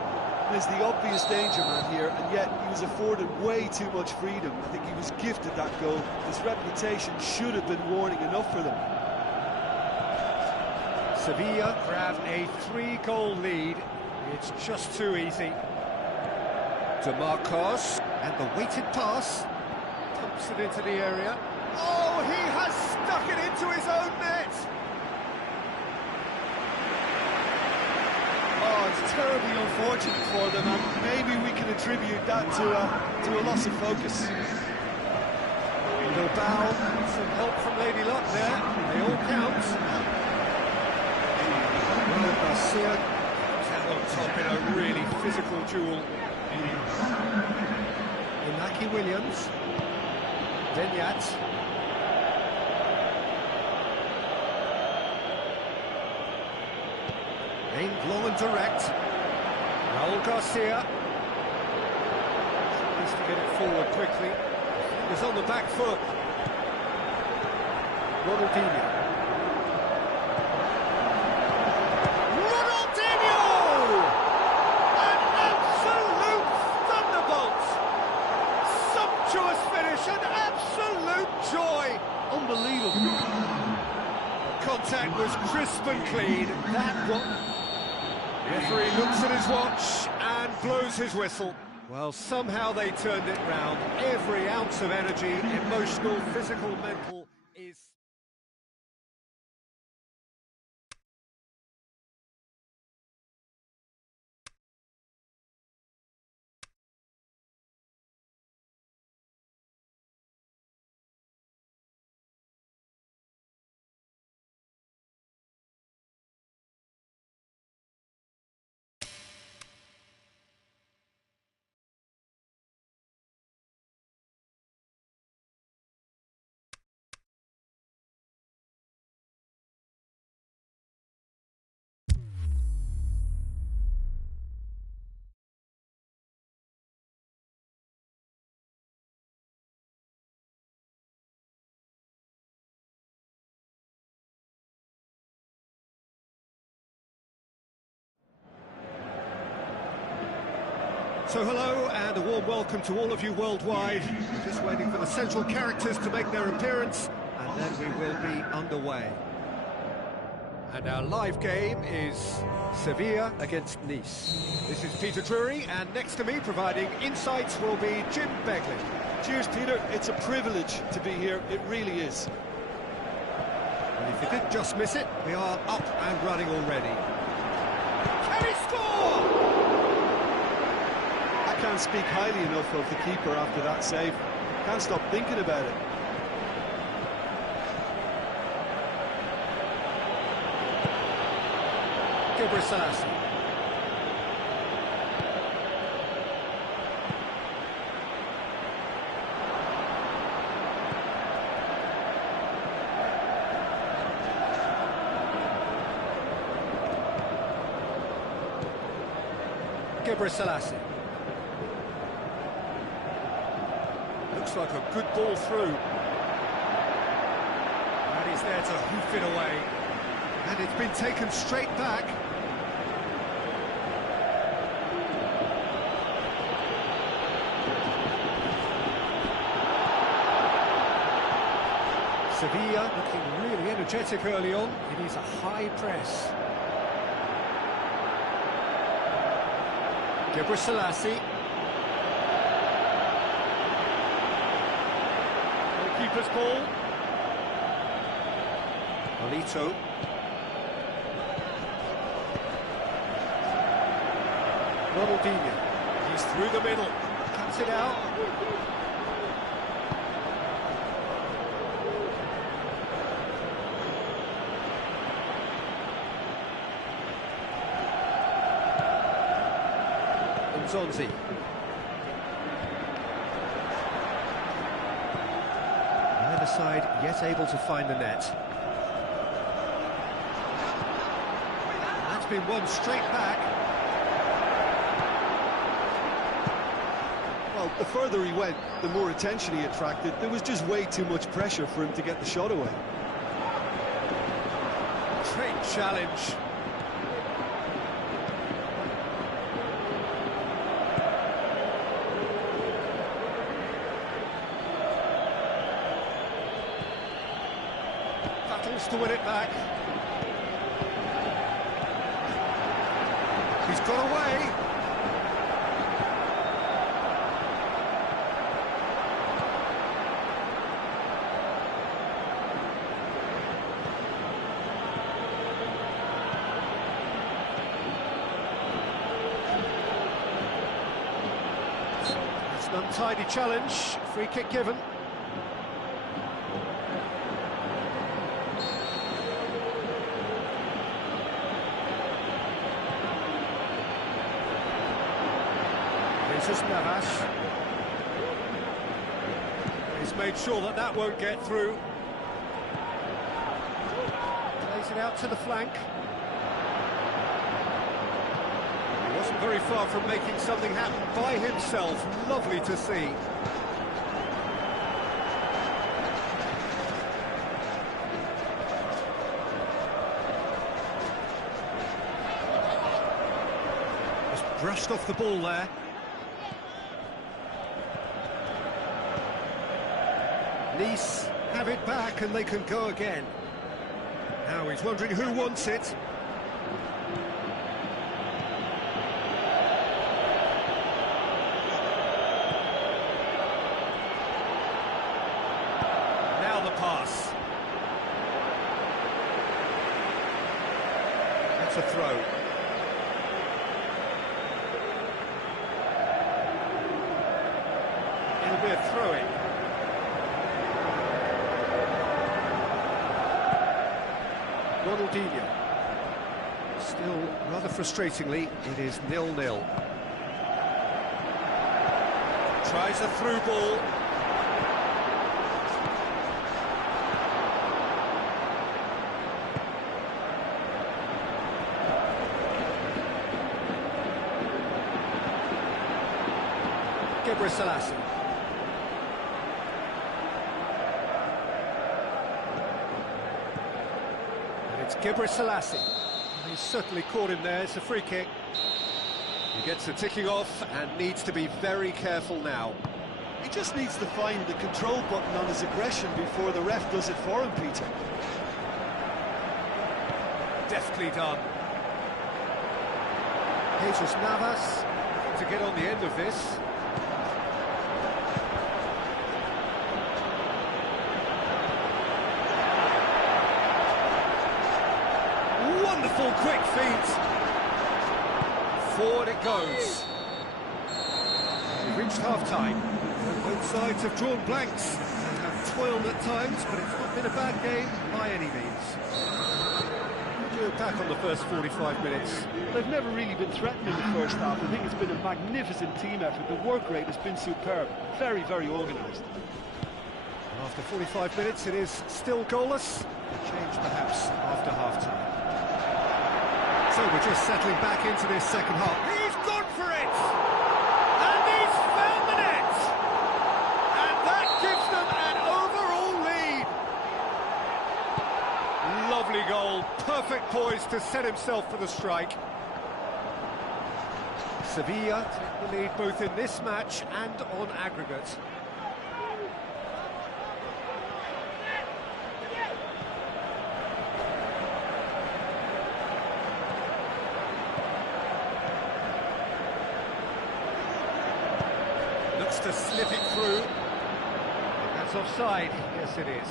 There's the obvious danger man here, and yet he was afforded way too much freedom. I think he was gifted that goal. His reputation should have been warning enough for them. Sevilla grab a 3-goal lead. It's just too easy. DeMarcos, and the weighted pass. Dumps it into the area. Oh, he has stuck it into his own net! Oh, it's terribly unfortunate for them, and maybe we can attribute that to a loss of focus. Bilbao, some help from Lady Luck there. They all count. Raul Garcia comes out on top in a really physical duel. Inaki Williams. Denyat. Aimed long and direct. Raul Garcia needs to get it forward quickly. He's on the back foot. Ronaldinho. Ronaldinho! An absolute thunderbolt! Sumptuous finish, an absolute joy! Unbelievable. Contact was crisp and clean. That one. Referee looks at his watch and blows his whistle. Well, somehow they turned it round. Every ounce of energy, emotional, physical, mental, is... So hello and a warm welcome to all of you worldwide. We're just waiting for the central characters to make their appearance, and then we will be underway. And our live game is Sevilla against Nice. This is Peter Drury, and next to me providing insights will be Jim Begley. Cheers, Peter. It's a privilege to be here. It really is. And if you did just miss it, we are up and running already. Can he score? I can't speak highly enough of the keeper after that save. Can't stop thinking about it. Selassie. Selassie. Looks like a good ball through. And he's there to hoof it away. And it's been taken straight back. Sevilla looking really energetic early on. It is a high press. Selassie. Keeper's ball. Alito. Ronaldinho. He's through the middle. Cuts it out. Zonzi. Neither side yet able to find the net. That's been won straight back. Well, the further he went, the more attention he attracted. There was just way too much pressure for him to get the shot away. Great challenge. Battles to win it back. He's got away. It's an untidy challenge. Free kick given. Jesus Navas. He's made sure that that won't get through. Plays it out to the flank. He wasn't very far from making something happen by himself. Lovely to see. Just brushed off the ball there. Nice have it back and they can go again. Now he's wondering who wants it. Now the pass. That's a throw. It'll be a throw-in. Ronaldinho. Still, rather frustratingly, it is 0-0. Tries a through ball. Selassie. Selassie. He's certainly caught him there. It's a free kick. He gets the ticking off and needs to be very careful now. He just needs to find the control button on his aggression before the ref does it for him, Peter. Deftly done. Jesus Navas to get on the end of this. Wonderful quick feet. Forward it goes. We've reached half-time. Both sides have drawn blanks and have toiled at times, but it's not been a bad game by any means. What do you look back on the first 45 minutes? They've never really been threatened in the first half. I think it's been a magnificent team effort. The work rate has been superb. Very, very organised. After 45 minutes, it is still goalless. Change perhaps after half-time. So we're just settling back into this second half. He's gone for it! And he's found the net! And that gives them an overall lead! Lovely goal, perfect poise to set himself for the strike. Sevilla take the lead both in this match and on aggregate. To slip it through. That's offside. Yes, it is.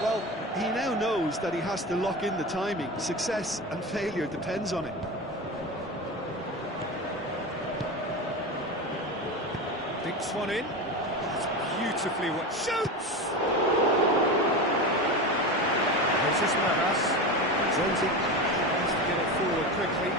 Well, he now knows that he has to lock in the timing. Success and failure depends on it. Dinks one in. That's beautifully what shoots. Jesus Navas. Zonzi has to get it forward quickly.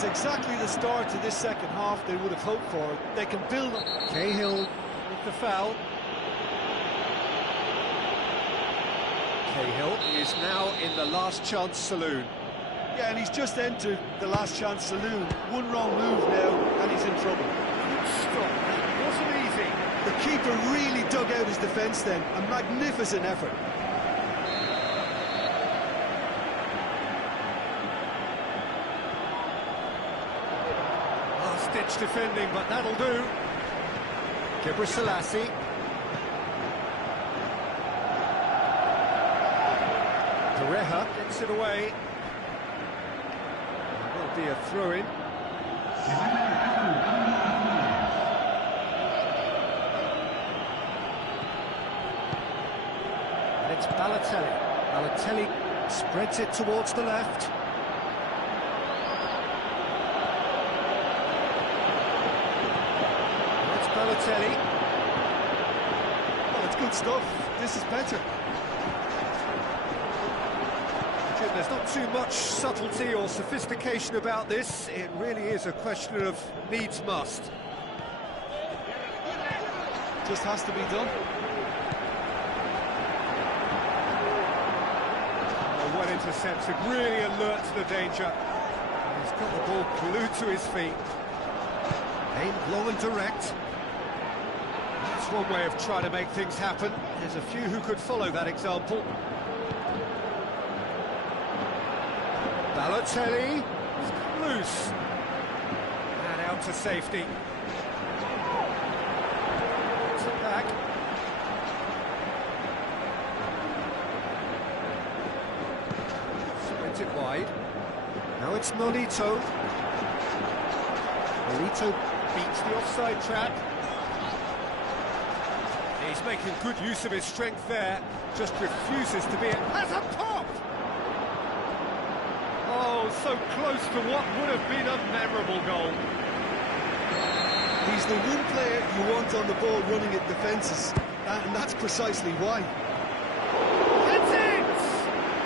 It's exactly the start to this second half they would have hoped for. They can build up. Cahill with the foul. Cahill is now in the last chance saloon. Yeah, and he's just entered the last chance saloon. One wrong move now, and he's in trouble. Good stop. That wasn't easy. The keeper really dug out his defence then. A magnificent effort. Last-ditch defending, but that'll do. Selassie. Pareja gets it away. Will be a throw-in. And it's Balotelli. Balotelli spreads it towards the left. And it's Balotelli. Well, it's good stuff. This is better. There's not too much subtlety or sophistication about this. It really is a question of needs must. Just has to be done. Oh, well intercepted, really alert to the danger. He's got the ball glued to his feet. Aimed long and direct. That's one way of trying to make things happen. There's a few who could follow that example. Balotelli, loose, and out to safety. Puts it back. Spreads it wide. Now it's Nolito. Nolito beats the offside trap. He's making good use of his strength there, just refuses to be it. Has a pop! Oh, so close to what would have been a memorable goal. He's the one player you want on the ball running at defences, and that's precisely why. That's it!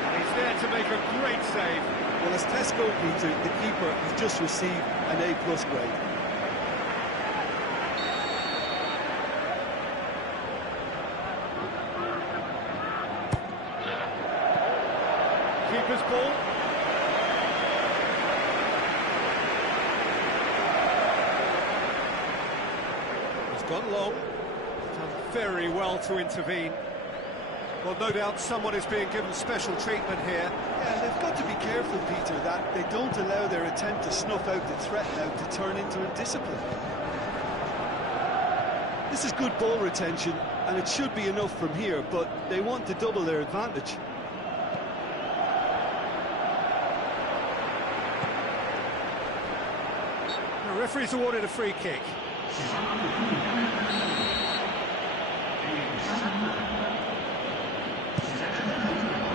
And he's there to make a great save. Well, as Tesco, Peter, the keeper has just received an A+ grade. Keeper's ball. Gone long, done very well to intervene. Well, no doubt someone is being given special treatment here. Yeah, they've got to be careful, Peter, that they don't allow their attempt to snuff out the threat now to turn into indiscipline. This is good ball retention, and it should be enough from here, but they want to double their advantage. The referee's awarded a free kick.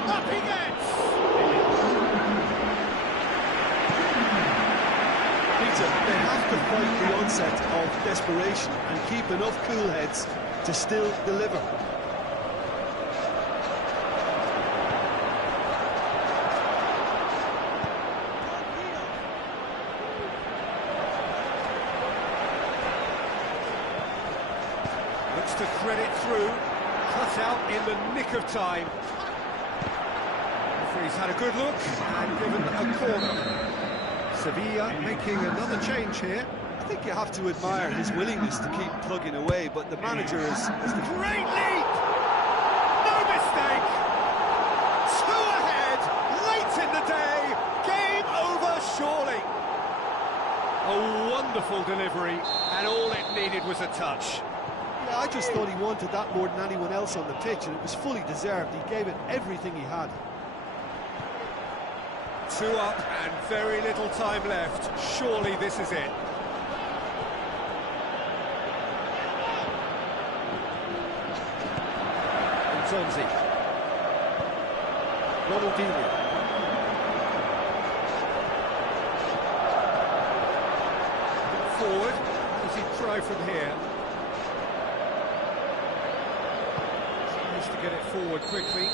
Up he gets! Peter, they have to fight the onset of desperation and keep enough cool heads to still deliver. Looks to thread it through, cut out in the nick of time. Referee's had a good look and given a corner. Sevilla making another change here. I think you have to admire his willingness to keep plugging away, but the manager is the great leap! No mistake! Two ahead, late in the day, game over surely. A wonderful delivery, and all it needed was a touch. Yeah, I just thought he wanted that more than anyone else on the pitch, and it was fully deserved. He gave it everything he had. 2 up and very little time left. Surely this is it. Zonzi. Ronaldinho. Forward. How does he try from here? Tries to get it forward quickly.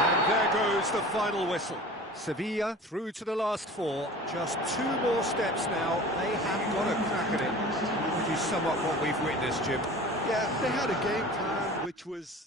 And there goes the final whistle. Sevilla through to the last four. Just 2 more steps now. They have got a crack at it. Which is somewhat what we've witnessed, Jim. Yeah, they had a game plan which was...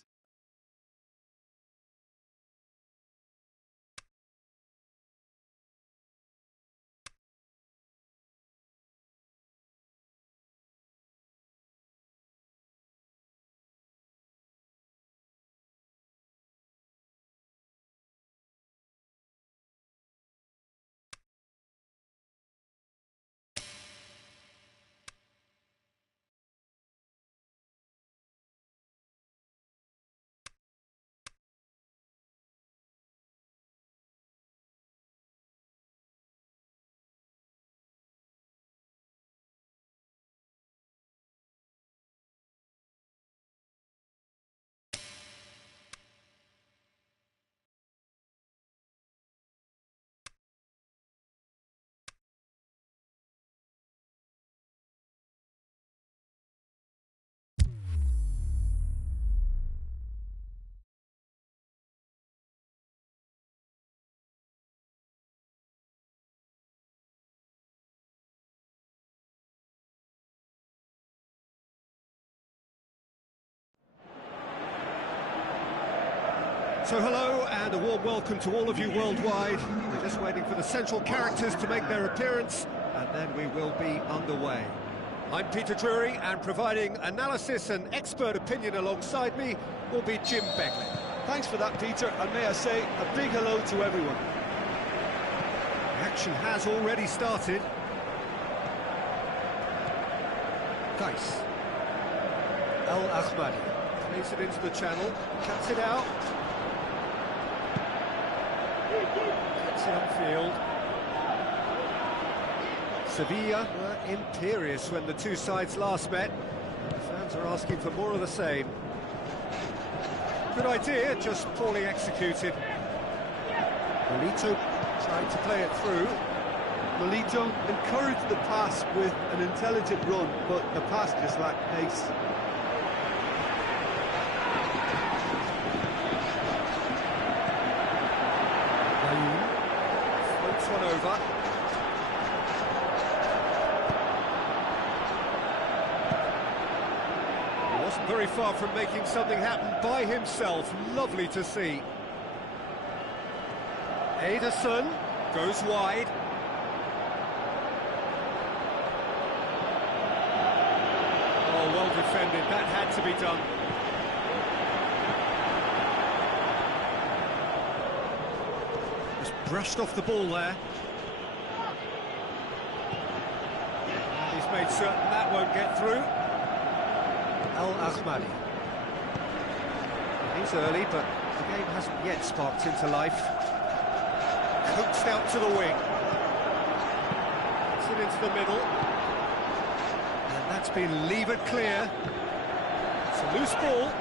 So hello and a warm welcome to all of you worldwide. We're just waiting for the central characters to make their appearance and then we will be underway. I'm Peter Drury and providing analysis and expert opinion alongside me will be Jim Begley. Thanks for that, Peter, and may I say a big hello to everyone. The action has already started. Dice. Al-Ahmadi plays it into the channel, cuts it out. Gets it upfield. Sevilla were imperious when the two sides last met. The fans are asking for more of the same. Good idea, just poorly executed. Milito tried to play it through. Milito encouraged the pass with an intelligent run, but the pass just lacked pace. Floats one over. He wasn't very far from making something happen by himself. Lovely to see. Ederson goes wide. Oh, well defended. That had to be done. Just brushed off the ball there. He's made certain that won't get through. Al-Ahmadi. He's early, but the game hasn't yet sparked into life. Coaxed out to the wing. Puts it into the middle. And that's been levered clear. It's a loose ball.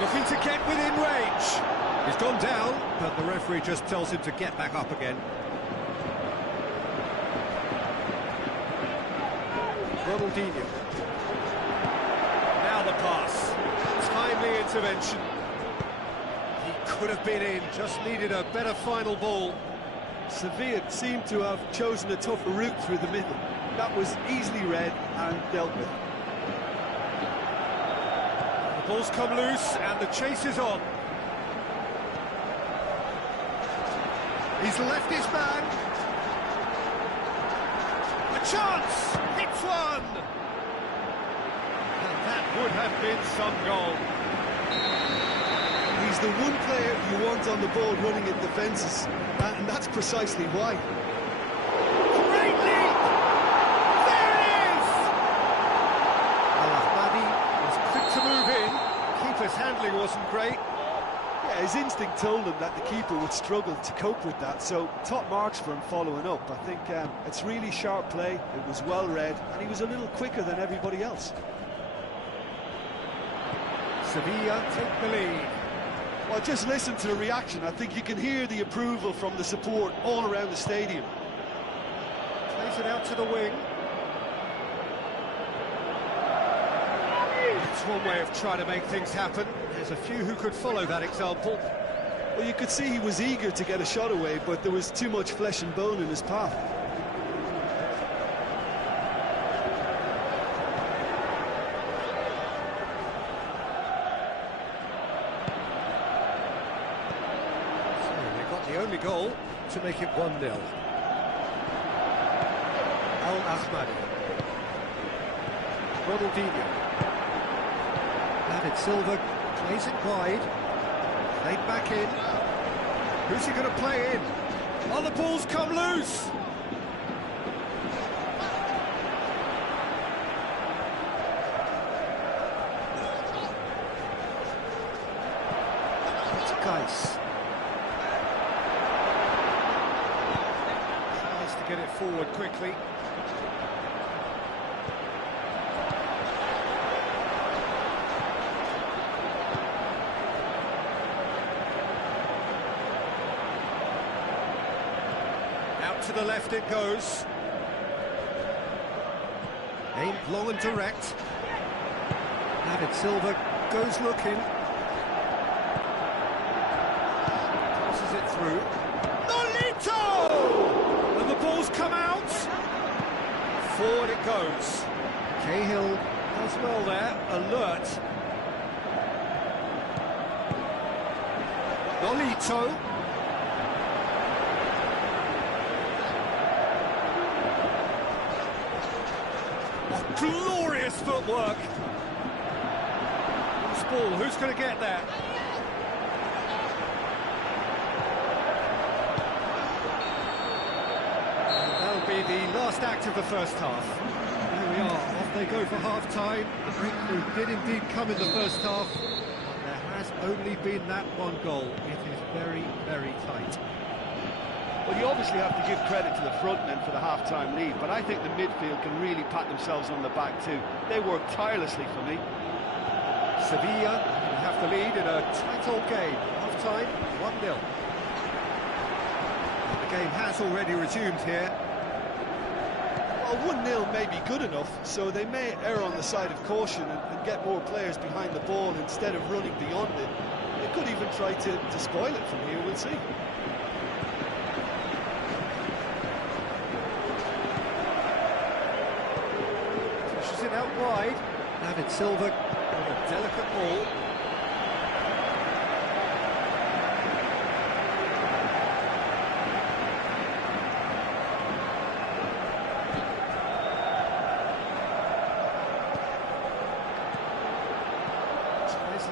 Looking to get within range. He's gone down, but the referee just tells him to get back up again. Ronaldinho. Now the pass. Timely intervention. He could have been in, just needed a better final ball. Sevilla seemed to have chosen a tougher route through the middle. That was easily read and dealt with. The ball's come loose and the chase is on. He's left his man. A chance! Hits one! And that would have been some goal. He's the one player you want on the ball running in defences, and that's precisely why. Great leap! There it is! Al-Ahmadi was quick to move in. Keeper's handling wasn't great. Yeah, his instinct told him that the keeper would struggle to cope with that, so top marks for him following up. I think it's really sharp play, it was well read, and he was a little quicker than everybody else. Sevilla take the lead. Well, just listen to the reaction. I think you can hear the approval from the support all around the stadium. Plays it out to the wing. It's one way of trying to make things happen. There's a few who could follow that example. Well, you could see he was eager to get a shot away, but there was too much flesh and bone in his path. The only goal to make it 1-0. Al-Ahmadi. Ronaldinho. David Silva plays it wide. Played back in. Who's he going to play in? Oh, the ball's come loose! It's Geis. Get it forward quickly. Out to the left it goes. Aimed long and direct. David Silva goes looking. Passes it through. Nolito! And the ball's come out. Forward it goes. Cahill does well there, alert. Nolito. Oh, glorious footwork. Loose ball, who's going to get there? Be the last act of the first half. There we are, off they go for half-time. The breakthrough did indeed come in the first half, but there has only been that one goal. It is very, very tight. Well, you obviously have to give credit to the front men for the half-time lead, but I think the midfield can really pat themselves on the back too. They work tirelessly for me. Sevilla have the lead in a tight old game. Half-time, 1-0. The game has already resumed here. Well, 1-0 may be good enough, so they may err on the side of caution and get more players behind the ball instead of running beyond it. They could even try to spoil it from here, we'll see. Pushes it out wide. David Silva with a delicate ball.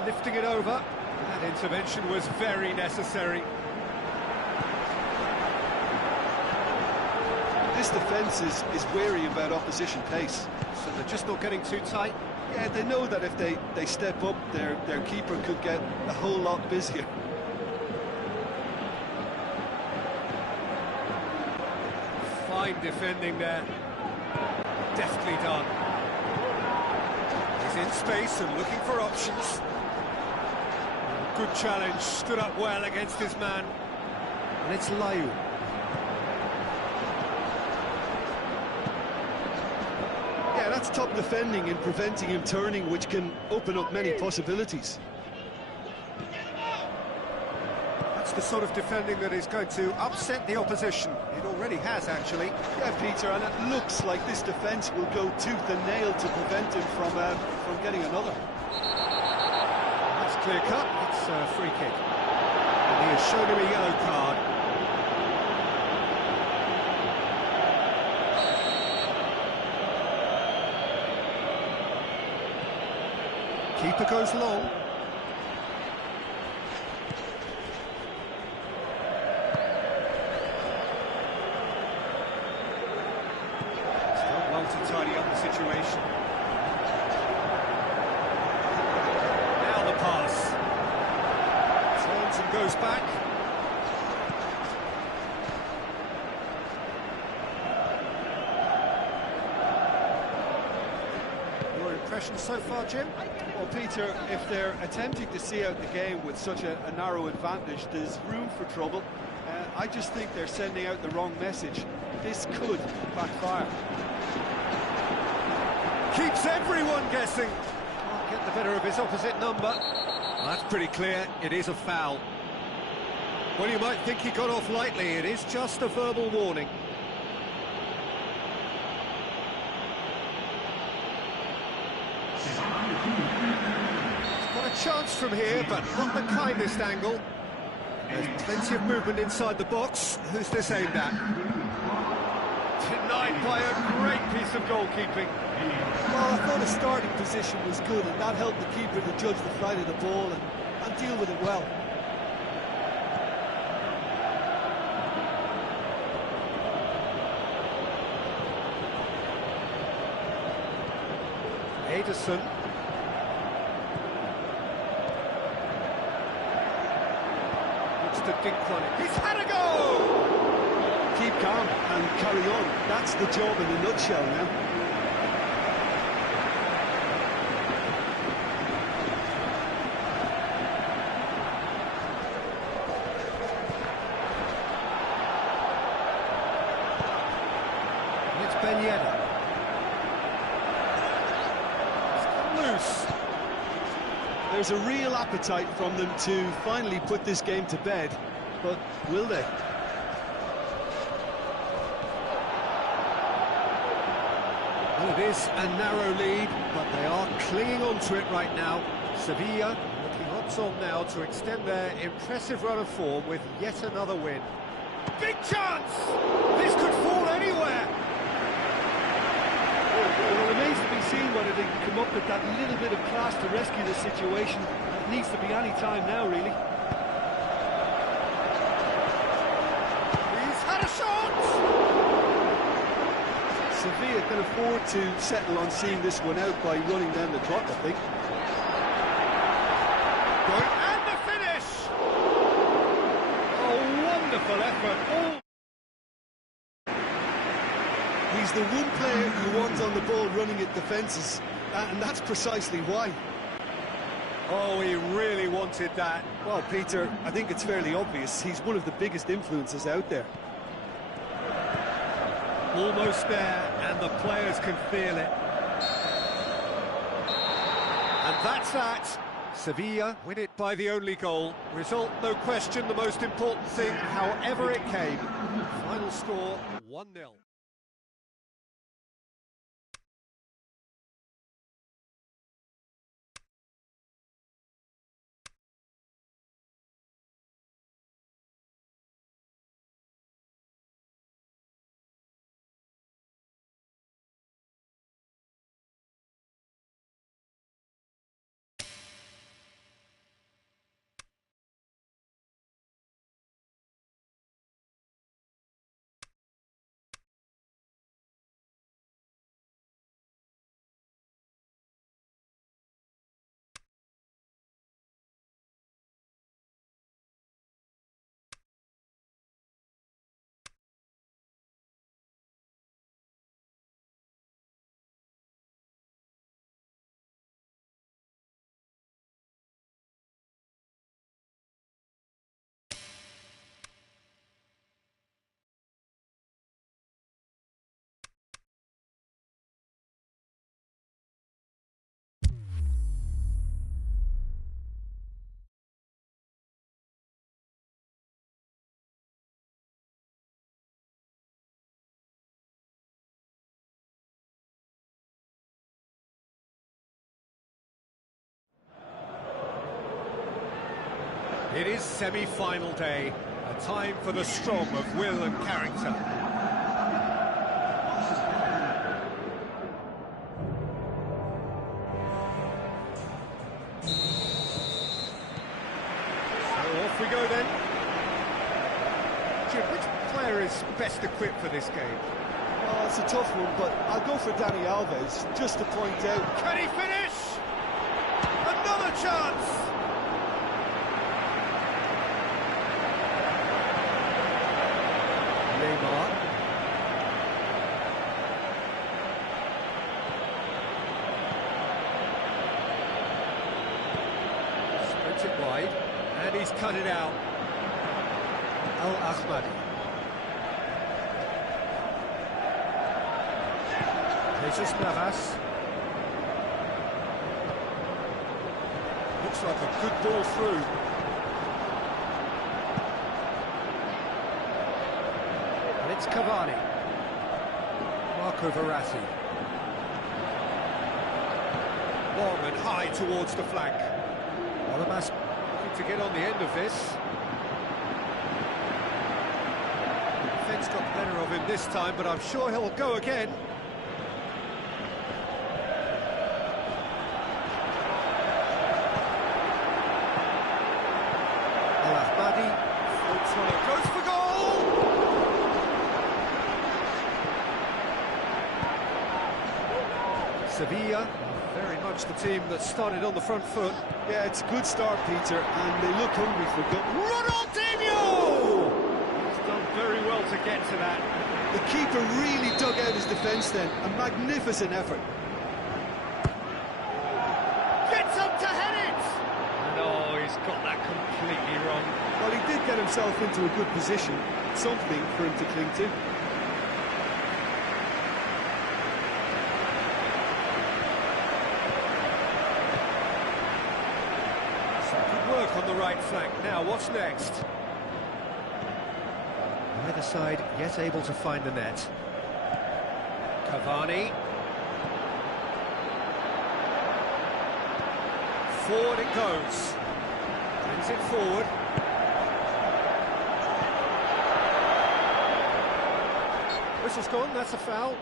Lifting it over. That intervention was very necessary. This defence is wary about opposition pace. So they're just not getting too tight? Yeah, they know that if they step up, their keeper could get a whole lot busier. Fine defending there. Deftly done. He's in space and looking for options. Good challenge, stood up well against his man. And it's Layu. Yeah, that's top defending and preventing him turning, which can open up many possibilities. That's the sort of defending that is going to upset the opposition. It already has, actually. Yeah, Peter, and it looks like this defence will go tooth and nail to prevent him from getting another. That's clear cut. It's a free kick. And he has shown him a yellow card. Keeper goes long. Still well to tidy up the situation. Now the pass. Turns and goes back. Your impression so far, Jim? Well, Peter, if they're attempting to see out the game with such a narrow advantage, there's room for trouble. I just think they're sending out the wrong message. This could backfire. Keeps everyone guessing. Can't get the better of his opposite number. Well, that's pretty clear. It is a foul. Well, you might think he got off lightly. It is just a verbal warning. He's got a chance from here, but not the kindest angle. There's plenty of movement inside the box. Who's this aimed at? Denied by a great piece of goalkeeping. Well, I thought his starting position was good, and that helped the keeper to judge the flight of the ball and deal with it well. Ederson. Looks to dink on it. He's had a go! Keep calm and carry on. That's the job in a nutshell now. It's Ben. Loose. There's a real appetite from them to finally put this game to bed, but will they? Well, it is a narrow lead, but they are clinging on to it right now. Sevilla looking odds on now to extend their impressive run of form with yet another win. Big chance! This could fall anywhere! Well, it remains to be seen whether they can come up with that little bit of class to rescue the situation. It needs to be any time now, really. He's had a shot! Sevilla can afford to settle on seeing this one out by running down the clock, I think. And the finish! Oh, wonderful effort. He's the one player you want on the ball running at defences, and that's precisely why. Oh, he really wanted that. Well, Peter, I think it's fairly obvious. He's one of the biggest influences out there. Almost there, and the players can feel it. And that's that. Sevilla win it by the only goal. Result, no question, the most important thing, however it came. Final score, 1-0. It is semi-final day, a time for the strong of will and character. So off we go then. Jim, which player is best equipped for this game? Oh, it's a tough one, but I'll go for Dani Alves, just to point out. Can he finish? Another chance! Neymar. Sprints it wide, and he's cut it out. Al-Ahmadi. Jesus Navas. Looks like a good ball through. It's Cavani. Marco Verratti. Long and high towards the flank. Olabas looking to get on the end of this. The defence got the better of him this time, but I'm sure he'll go again. Floats one, it goes for goal! Sevilla, very much the team that started on the front foot. Yeah, it's a good start, Peter, and they look hungry for goal. Ronaldinho! He's done very well to get to that. The keeper really dug out his defence then. A magnificent effort. Gets up to head it! No, he's got that completely wrong. Well, he did get himself into a good position. Something for him to cling to. On the right flank. Now, what's next? Neither side yet able to find the net. Cavani. Forward it goes. Brings it forward. Whistle's gone, that's a foul.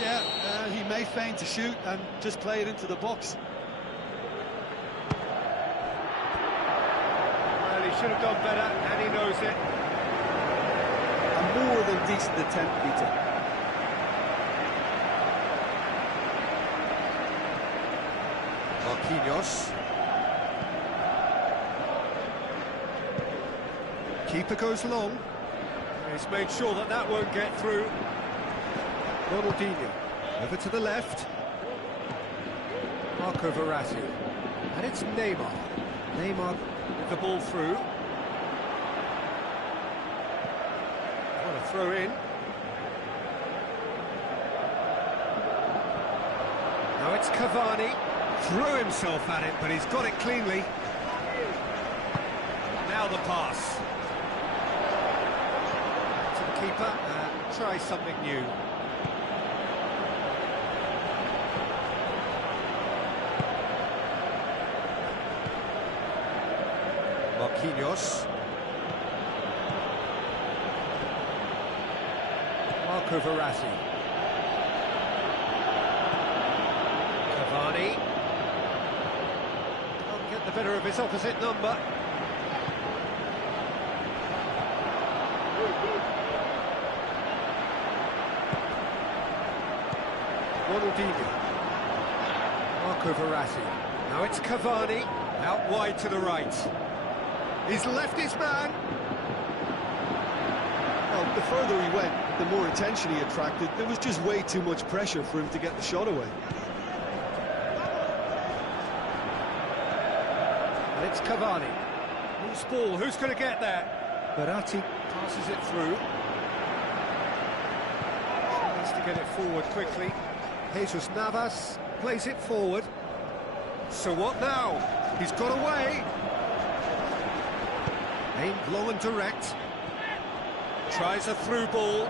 Yeah, he may feign to shoot and just play it into the box. Well, he should have done better, and he knows it. A more than decent attempt, Peter. Marquinhos. Keeper goes long. He's made sure that that won't get through. Ronaldinho, over to the left. Marco Verratti. And it's Neymar. Neymar with the ball through. What a throw in. Now it's Cavani. Threw himself at it, but he's got it cleanly. Now the pass. To the keeper, try something new. Marquinhos. Marco Verratti. Cavani. Can't get the better of his opposite number. Ronaldinho. Marco Verratti. Now it's Cavani. Out wide to the right. He's left his man. Well, the further he went, the more attention he attracted. There was just way too much pressure for him to get the shot away. And it's Cavani. Loose ball, who's going to get that? Verratti passes it through. Tries to get it forward quickly. Jesus Navas plays it forward. So what now? He's got away. Aimed long and direct. Tries a through ball.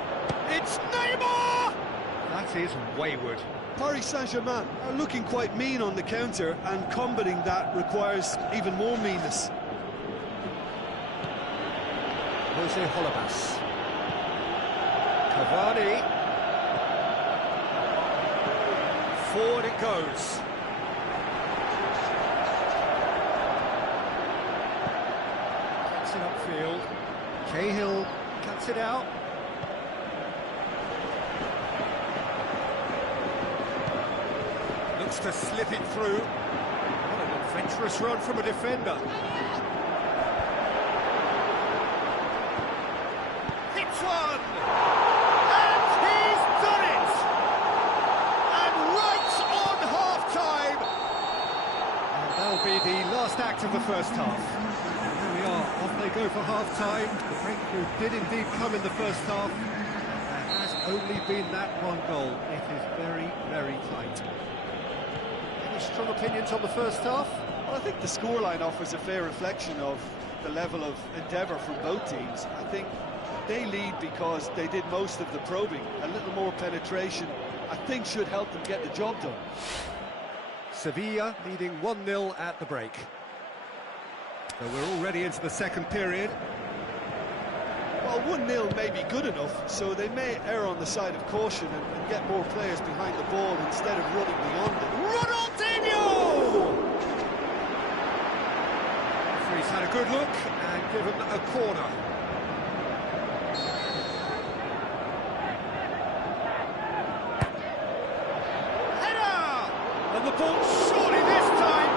It's Neymar! That is wayward. Paris Saint-Germain are looking quite mean on the counter, and combating that requires even more meanness. Jose Olabas. Cavani. Forward it goes. Gets it upfield. Cahill cuts it out. Looks to slip it through. What an adventurous run from a defender. Hits one! And he's done it! And right on half-time! And that'll be the last act of the first half. Here we are, off they go for half-time. The breakthrough did indeed come in the first half. There has only been that one goal. It is very, very tight. Any strong opinions on the first half? Well, I think the scoreline offers a fair reflection of the level of endeavour from both teams. I think they lead because they did most of the probing. A little more penetration, I think, should help them get the job done. Sevilla leading 1-0 at the break. So we're already into the second period. Well, 1-0 may be good enough, so they may err on the side of caution and get more players behind the ball instead of running beyond it. Ronaldinho! He's had a good look and given a corner. Header! And the ball surely this time.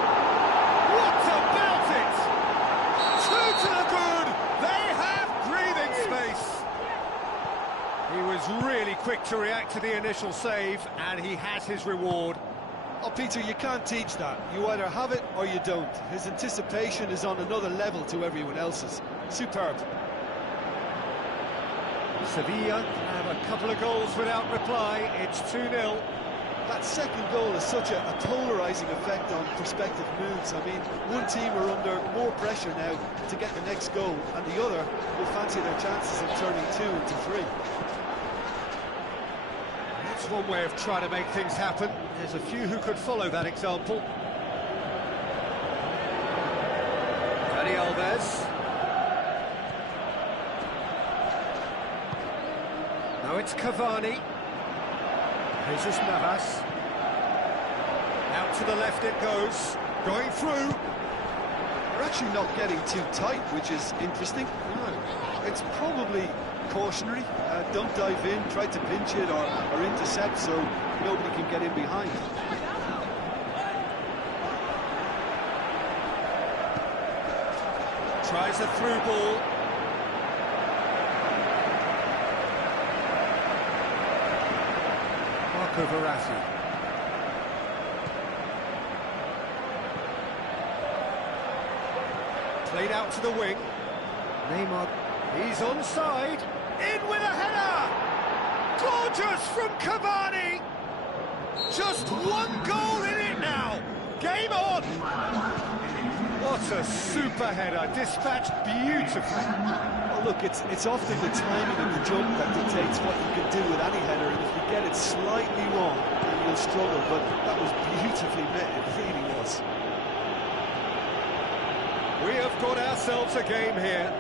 What about it? Two to the good. They have breathing space. He was really quick to react to the initial save, and he has his reward. Oh, Peter, you can't teach that. You either have it or you don't. His anticipation is on another level to everyone else's. Superb. Sevilla have a couple of goals without reply. It's 2-0. That second goal has such a polarising effect on prospective moods. I mean, one team are under more pressure now to get the next goal, and the other will fancy their chances of turning 2 into 3. That's one way of trying to make things happen. There's a few who could follow that example. Dani Alves. Now it's Cavani. Jesus Navas. Out to the left it goes. Going through. They're actually not getting too tight, which is interesting. No. It's probably cautionary. Don't dive in, try to pinch it or intercept so nobody can get in behind. Tries a through ball. Marco Verratti. Played out to the wing. Neymar. He's onside. In with a header! Gorgeous from Cavani! Just one goal in it now! Game on! What a super header, dispatched beautifully. Well, look, it's often the timing of the jump that dictates what you can do with any header, and if you get it slightly wrong, then you'll struggle, but that was beautifully met, it really was. We have got ourselves a game here.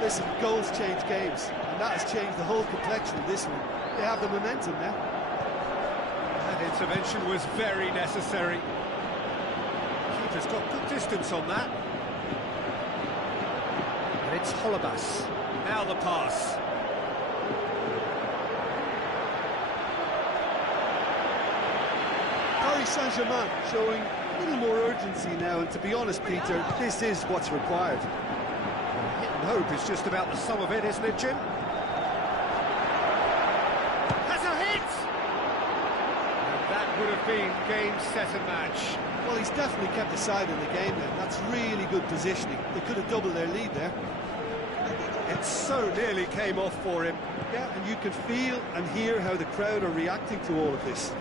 Listen, goals change games, and that has changed the whole complexion of this one. They have the momentum now. That intervention was very necessary. Keeper's got good distance on that. And it's Holebas. Now the pass. Paris Saint-Germain showing a little more urgency now, and to be honest, Peter, this is what's required. Hit and hope is just about the sum of it, isn't it, Jim? Has a hit! And that would have been game, set and match. Well, he's definitely kept the side in the game then. That's really good positioning. They could have doubled their lead there. It so nearly came off for him. Yeah, and you can feel and hear how the crowd are reacting to all of this.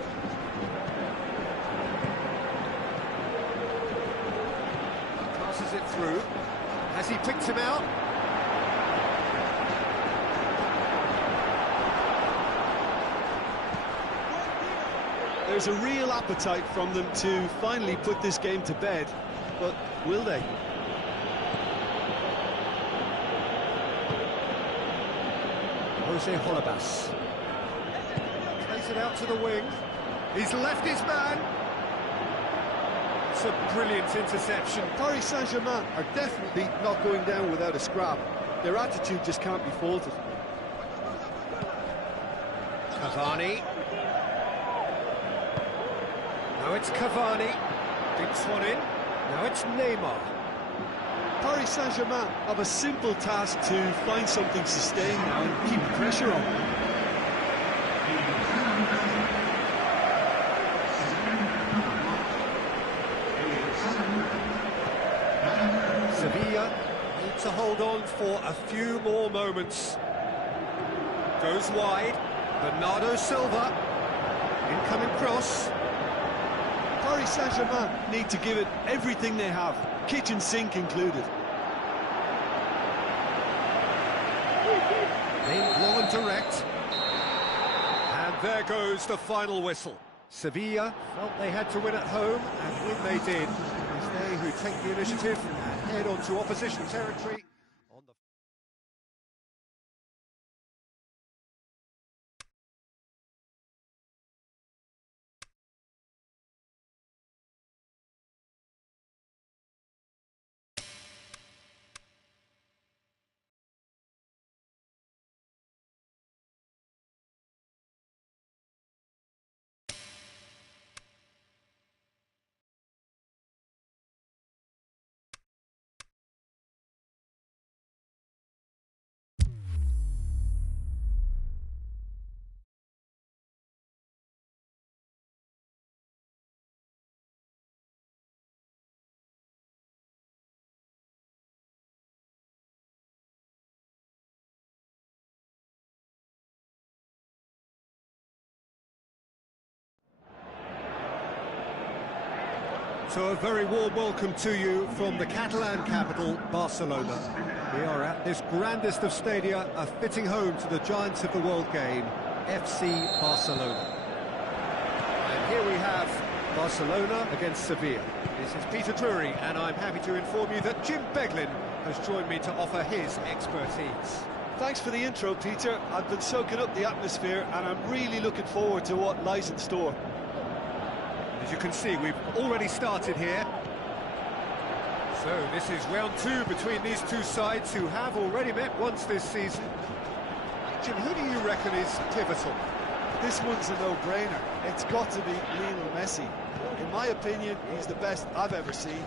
Passes it through. Has he picked him out? There's a real appetite from them to finally put this game to bed, but will they? Jose Holebas. Plays it out to the wing. He's left his man. It's a brilliant interception. Paris Saint-Germain are definitely not going down without a scrap. Their attitude just can't be faulted. Cavani. Now it's Cavani. Digs one in. Now it's Neymar. Paris Saint-Germain have a simple task to find something sustained now and keep the pressure on. Sevilla need to hold on for a few more moments. Goes wide. Bernardo Silva. Incoming cross. Paris Saint-Germain need to give it everything they have, kitchen sink included. Aimed long and direct. And there goes the final whistle. Sevilla felt they had to win at home, and win they did. It's they who take the initiative and head onto opposition territory. So a very warm welcome to you from the Catalan capital, Barcelona. We are at this grandest of stadia, a fitting home to the giants of the world game, FC Barcelona. And here we have Barcelona against Sevilla. This is Peter Drury, and I'm happy to inform you that Jim Beglin has joined me to offer his expertise. Thanks for the intro, Peter. I've been soaking up the atmosphere, and I'm really looking forward to what lies in store. As you can see, we've already started here. So this is round two between these two sides who have already met once this season. Jim, who do you reckon is pivotal? This one's a no-brainer. It's got to be Lionel Messi. In my opinion, he's the best I've ever seen.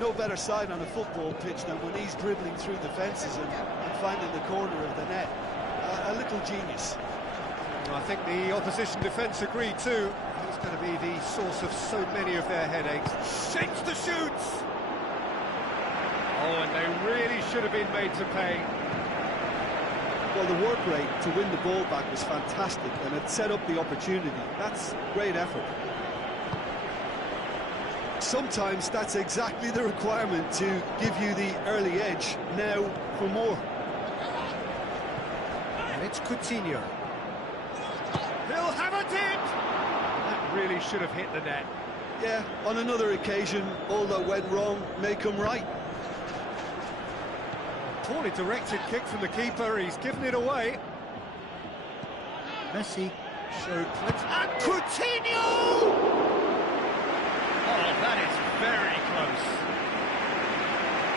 No better side on a football pitch than when he's dribbling through the fences and finding the corner of the net. A little genius. I think the opposition defence agree too. He's going to be the source of so many of their headaches. Shakes the shoots! Oh, and they really should have been made to pay. Well, the work rate to win the ball back was fantastic, and it set up the opportunity. That's great effort. Sometimes that's exactly the requirement to give you the early edge. Now for more. And it's Coutinho. He'll have it in! That really should have hit the net. Yeah, on another occasion, all that went wrong may come right. Poorly directed kick from the keeper, he's given it away. Messi showed plenty. And Coutinho! Oh, that is very close.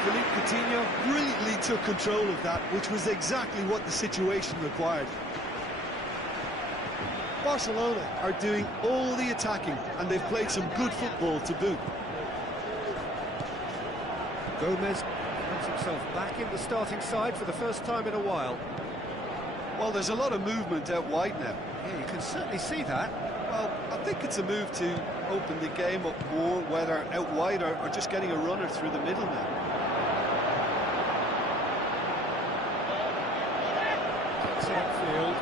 Philippe Coutinho brilliantly took control of that, which was exactly what the situation required. Barcelona are doing all the attacking, and they've played some good football to boot. Gomez finds himself back in the starting side for the first time in a while. Well, there's a lot of movement out wide now. Yeah, you can certainly see that. Well, I think it's a move to open the game up more, whether out wide or just getting a runner through the middle now. Gets it upfield.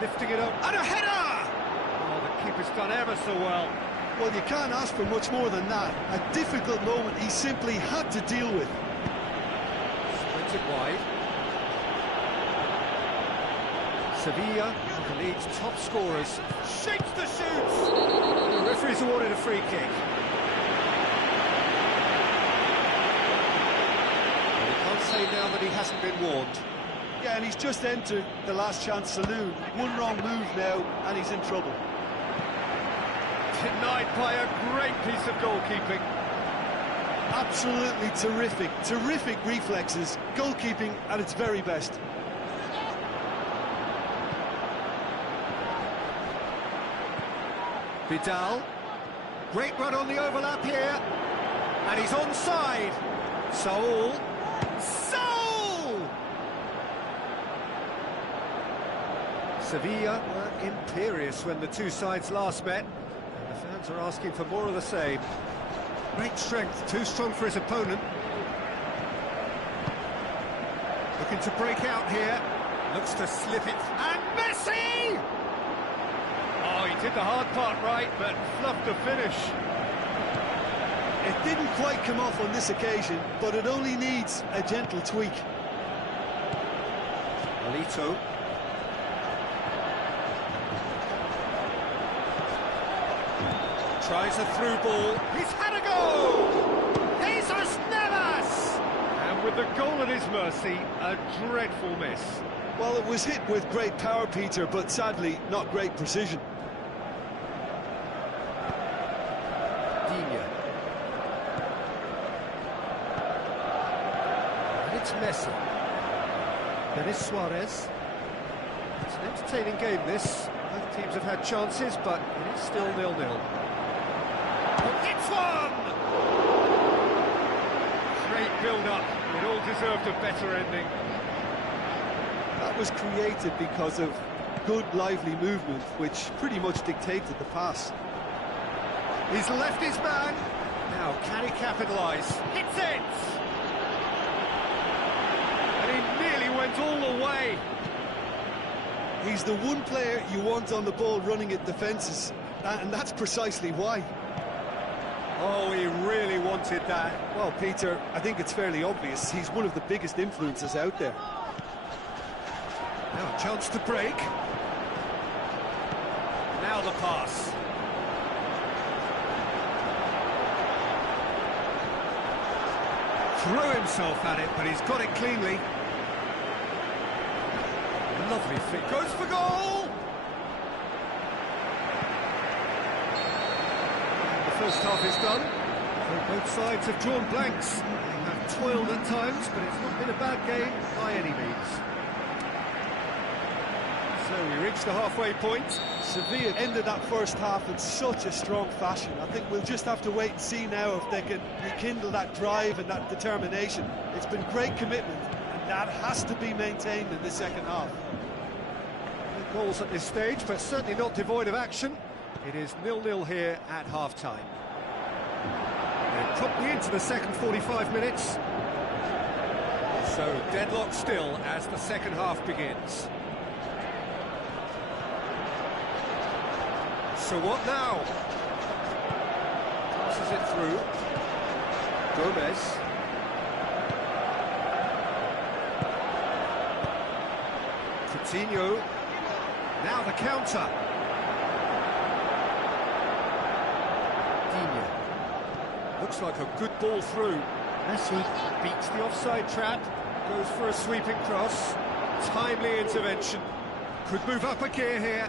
Lifting it up, and a header! Oh, the keeper's done ever so well. Well, you can't ask for much more than that. A difficult moment he simply had to deal with. Sprinted wide. Sevilla, the league's top scorers, shakes the shoots! The referee's awarded a free kick. Well, we can't say now that he hasn't been warned. Yeah, and he's just entered the last chance saloon. One wrong move now, and he's in trouble. Denied by a great piece of goalkeeping. Absolutely terrific. Terrific reflexes. Goalkeeping at its very best. Vidal. Great run on the overlap here. And he's onside. Saul. Sevilla were imperious when the two sides last met, and the fans are asking for more of the same. Great strength, too strong for his opponent. Looking to break out here, looks to slip it, and Messi! Oh, he did the hard part right, but fluffed the finish. It didn't quite come off on this occasion, but it only needs a gentle tweak. Alito. Tries a through ball. He's had a go! Jesus Navas! And with the goal at his mercy, a dreadful miss. Well, it was hit with great power, Peter, but sadly, not great precision. And it's Messi. Then it's Suarez. It's an entertaining game, this. Both teams have had chances, but it is still 0-0. It's one! Great build-up. It all deserved a better ending. That was created because of good, lively movement, which pretty much dictated the pass. He's left his man. Now, can he capitalise? Hits it! And he nearly went all the way. He's the one player you want on the ball running at defences, and that's precisely why. Oh, he really wanted that. Well, Peter, I think it's fairly obvious. He's one of the biggest influences out there. Now, a chance to break. Now the pass. Threw himself at it, but he's got it cleanly. Lovely fit. Goes for goal! The first half is done. So both sides have drawn blanks. They have toiled at times, but it's not been a bad game by any means. So we reach the halfway point. Sevilla ended that first half in such a strong fashion. I think we'll just have to wait and see now if they can rekindle that drive and that determination. It's been great commitment, and that has to be maintained in the second half. No goals at this stage, but certainly not devoid of action. It is 0-0 here at half-time. And promptly into the second 45 minutes. So deadlock still as the second half begins. So what now? Passes it through. Gomez. Coutinho. Now the counter. Coutinho. Looks like a good ball through. Messi beats the offside trap. Goes for a sweeping cross. Timely intervention. Could move up a gear here.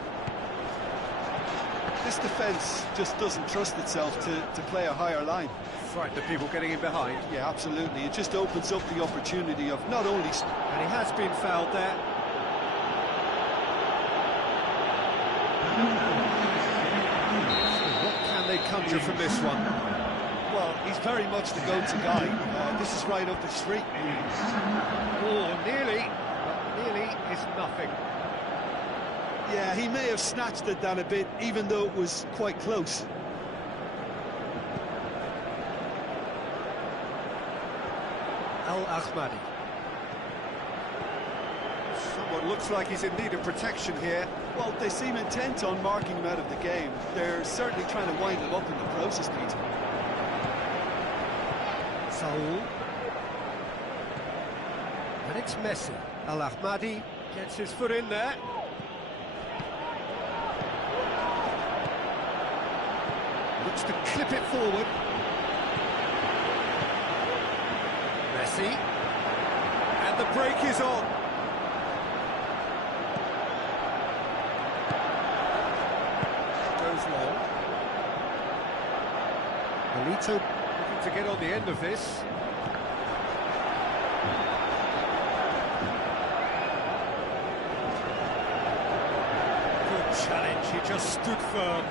This defence just doesn't trust itself to play a higher line. Frighten the people getting in behind. Yeah, absolutely. It just opens up the opportunity of not only... And he has been fouled there. So what can they conjure from this one? Well, he's very much the go-to guy. This is right up the street. Oh, nearly. But nearly is nothing. Yeah, he may have snatched it down a bit, even though it was quite close. Al-Ahmadi. Someone looks like he's in need of protection here. Well, they seem intent on marking him out of the game. They're certainly trying to wind him up in the process, Peter. Saul. And it's Messi. Al-Ahmadi gets his foot in there. Looks to clip it forward. Messi. And the break is on. Goes long. Alito looking to get on the end of this. Good challenge, he just stood firm.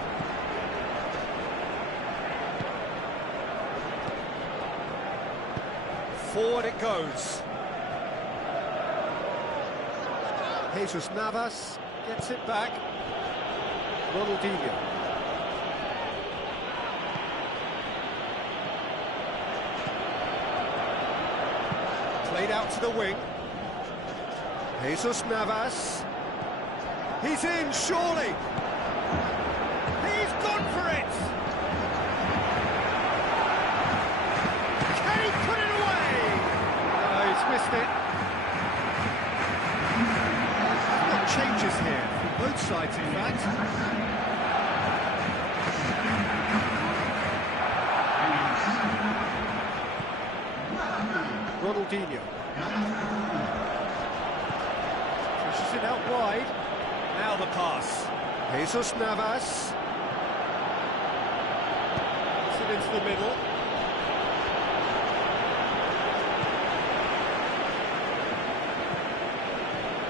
Forward it goes. Jesus Navas gets it back. Ronaldinho. Played out to the wing. Jesus Navas. He's in, surely. He's gone for it. Ronaldinho. Pushes it out wide. Now the pass. Jesus Navas. Puts it into the middle.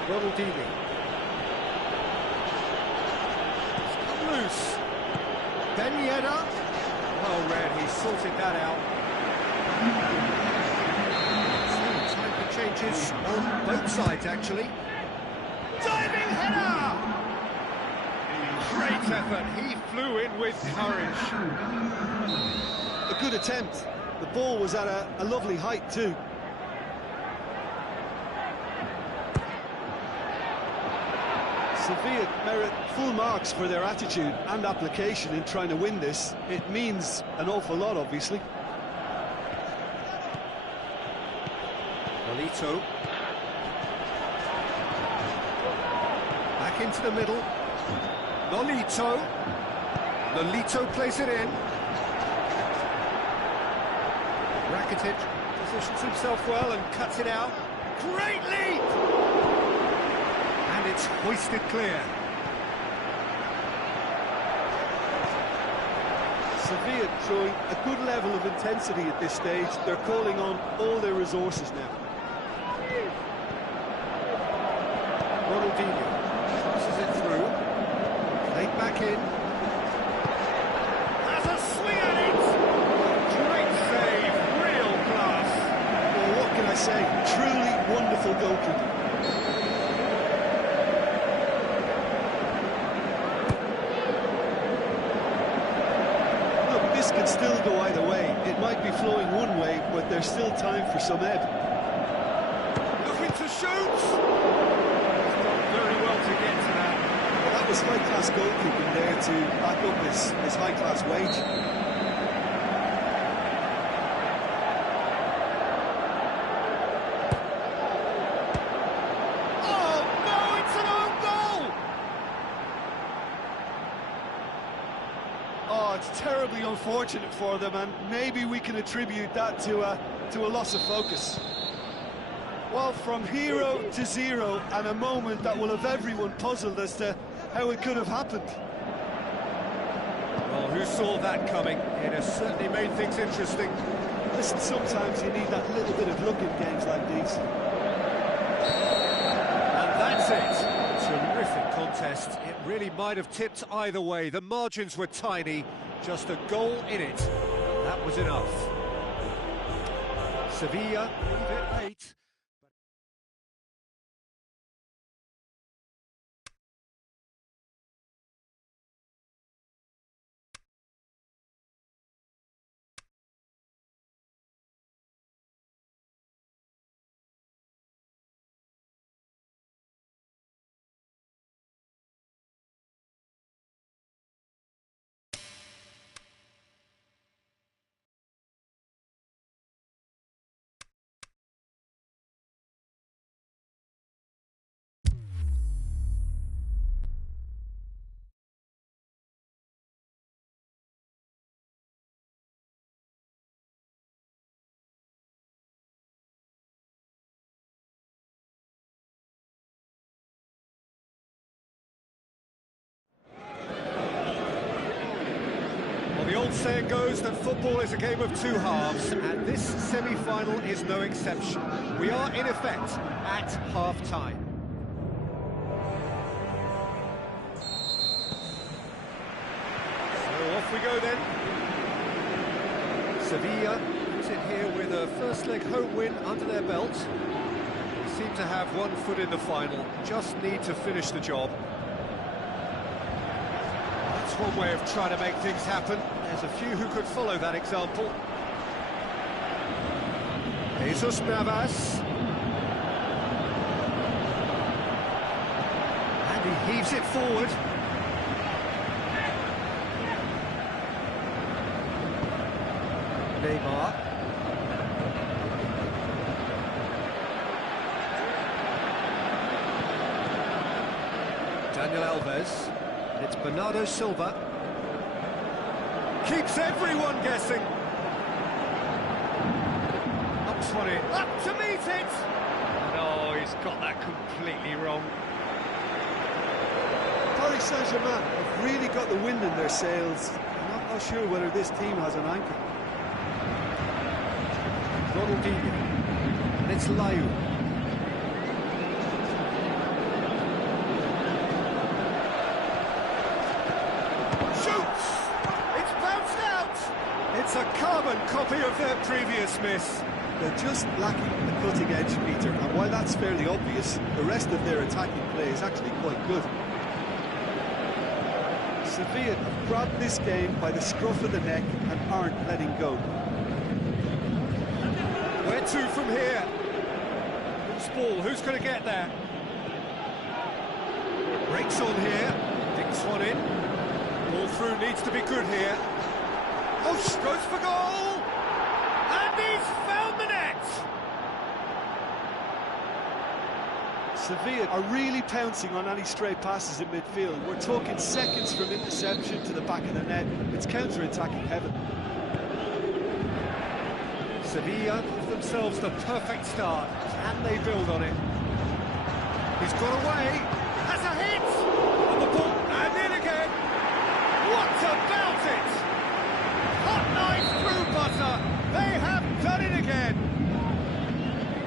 Ronaldinho. It's come loose. Ben Yedder. Oh, Red, he sorted that out. So, time for changes on both sides, actually. Diving header! Great effort. He flew in with courage. A good attempt. The ball was at a lovely height too. Sevilla merit full marks for their attitude and application in trying to win this. It means an awful lot, obviously. Nolito. Back into the middle. Nolito. Nolito plays it in. Rakitic positions himself well and cuts it out. Great leap! And it's hoisted clear. Sevilla showing a good level of intensity at this stage. They're calling on all their resources now. Ronaldinho passes it through. Played back in. Has a swing at it! Great save, real class. Well, what can I say? Truly wonderful goalkeeping. Look, this could still go either way. It might be flowing one way, but there's still time for some ebb. Looking to shoot! Very well to get to that. Well, that was high-class goalkeeping there to back up his high-class wage. Oh, no, it's an own goal! Oh, it's terribly unfortunate for them, and maybe we can attribute that to a loss of focus. Well, from hero to zero, and a moment that will have everyone puzzled as to how it could have happened. Well, who saw that coming? It has certainly made things interesting. Listen, sometimes you need that little bit of luck in games like these. And that's it. Terrific contest. It really might have tipped either way. The margins were tiny, just a goal in it. That was enough. Sevilla leave it late. The old saying goes that football is a game of two halves, and this semi-final is no exception. We are, in effect, at half-time. So off we go then. Sevilla sit here with a first-leg home win under their belt. They seem to have one foot in the final, just need to finish the job. That's one way of trying to make things happen. There's a few who could follow that example. Jesus Navas. And he heaves it forward. Neymar. Daniel Alves. It's Bernardo Silva. Keeps everyone guessing. Up Knocks one in. Up to meet it! No, he's got that completely wrong. Paris Saint-Germain have really got the wind in their sails. I'm not sure whether this team has an anchor. Ronaldinho. And it's Layu. Shoots! It's bounced out! It's a carbon copy of their previous miss. They're just lacking the cutting edge, Peter, and while that's fairly obvious, the rest of their attacking play is actually quite good. Sevilla have grabbed this game by the scruff of the neck and aren't letting go. Where to from here? Loose ball, who's going to get there? Breaks on here, dinks one in. Ball through needs to be good here. Oh, goes for goal! And he's found the net! Sevilla are really pouncing on any stray passes in midfield. We're talking seconds from interception to the back of the net. It's counter-attacking heaven. Sevilla give themselves the perfect start. Can they build on it? He's got away, has a hit! On the ball, and in again! What about it? Hot knife through butter! They have done it again!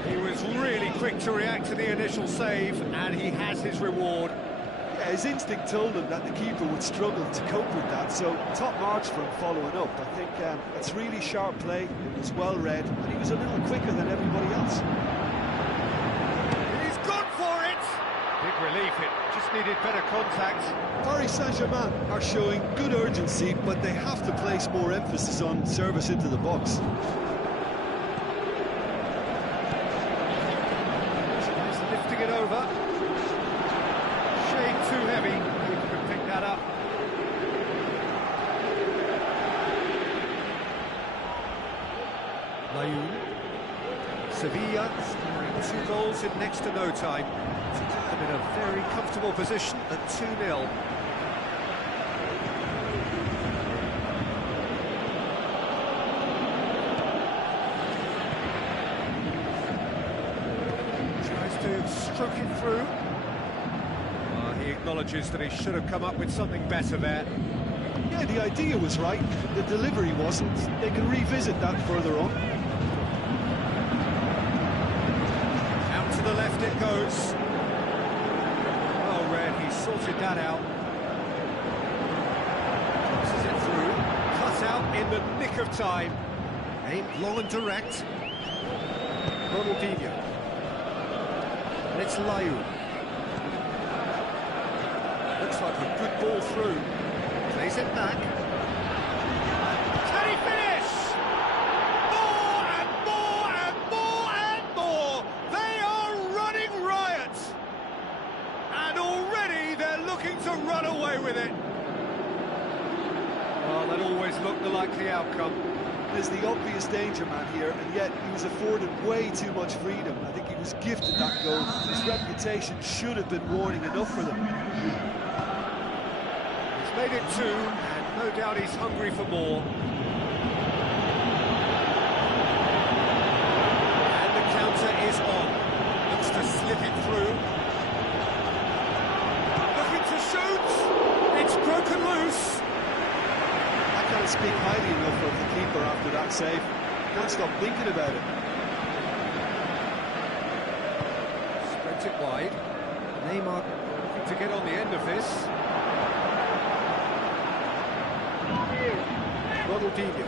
He was really quick to react to the initial save, and he has his reward. Yeah, his instinct told him that the keeper would struggle to cope with that, so top marks for him following up. I think it's really sharp play, it was well read, and he was a little quicker than everybody else. He's gone for it! Big relief, it just needed better contact. Paris Saint-Germain are showing good urgency, but they have to place more emphasis on service into the box. Lifting it over. Shade too heavy. He can pick that up. Layu. Sevilla scoring 2 goals in next to no time. To put them in a very comfortable position at 2-0. Stroke it through. He acknowledges that he should have come up with something better there. Yeah, the idea was right, the delivery wasn't. They can revisit that further on. Out to the left it goes. Well read, he sorted that out. Passes it through. Cut out in the nick of time. Aimed long and direct. Ronaldinho. And it's Layu. Looks like a good ball through. Plays it back. Can he finish? More and more and more and more! They are running riot! And already they're looking to run away with it. Well, that always looked the likely outcome. There's the obvious danger man here, and yet he was afforded way too much freedom. I think he was gifted that goal. His reputation should have been warning enough for them. He's made it 2, and no doubt he's hungry for more. And the counter is on. Looks to slip it through. Looking to shoot. It's broken loose. I can't speak highly enough of the keeper after that save. Can't stop thinking about it. Spreads it wide. Neymar looking to get on the end of this. Ronaldinho.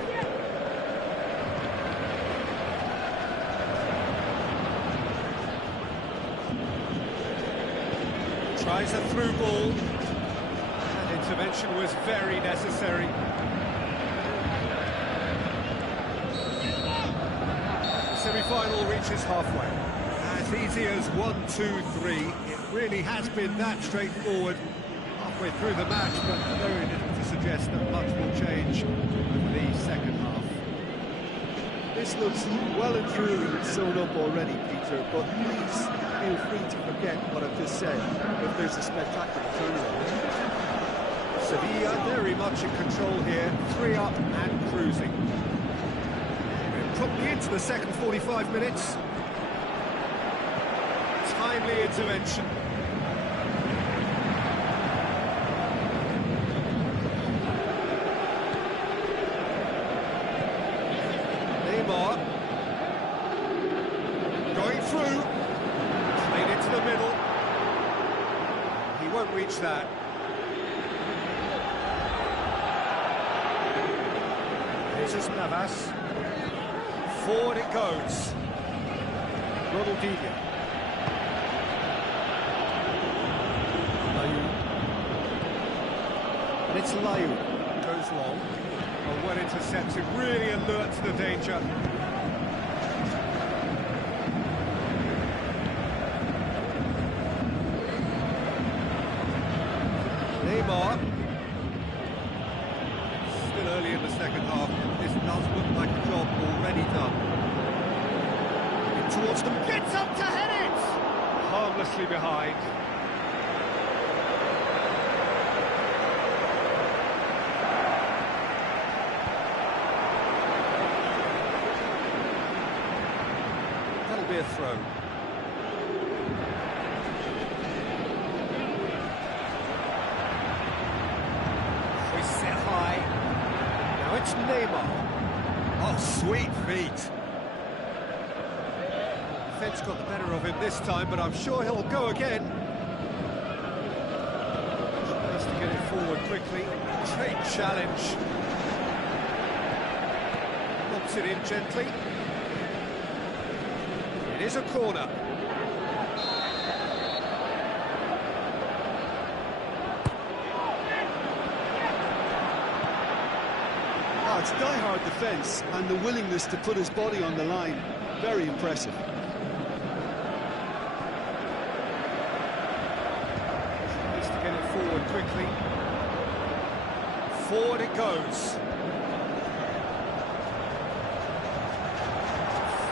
Tries a through ball. That intervention was very necessary. Semi-final reaches halfway. As easy as 1, 2, 3. It really has been that straightforward halfway through the match, but very little to suggest that much will change in the second half. This looks well and truly sewn up already, Peter, but please feel free to forget what I've just said if there's a spectacular turnaround. Sevilla very much in control here, 3 up and cruising. promptly into the second 45 minutes. Timely intervention. Neymar. Going through. Played into the middle. He won't reach that. Here's Navas. Forward it goes. Ronaldinho. And it's Layu. Goes long. Oh, well intercepted. Really alert to the danger. Neymar. Still early in the second half. This does look like a job already done. In towards them. Gets up to head it! Harmlessly behind. That'll be a throw. Set high. Now it's Neymar. Oh, sweet feet. Defence got the better of him this time, but I'm sure he'll go again. Has to get it forward quickly. Great challenge. Lobs it in gently. It is a corner. It's die-hard defence and the willingness to put his body on the line. Very impressive. Needs to get it forward quickly. Forward it goes.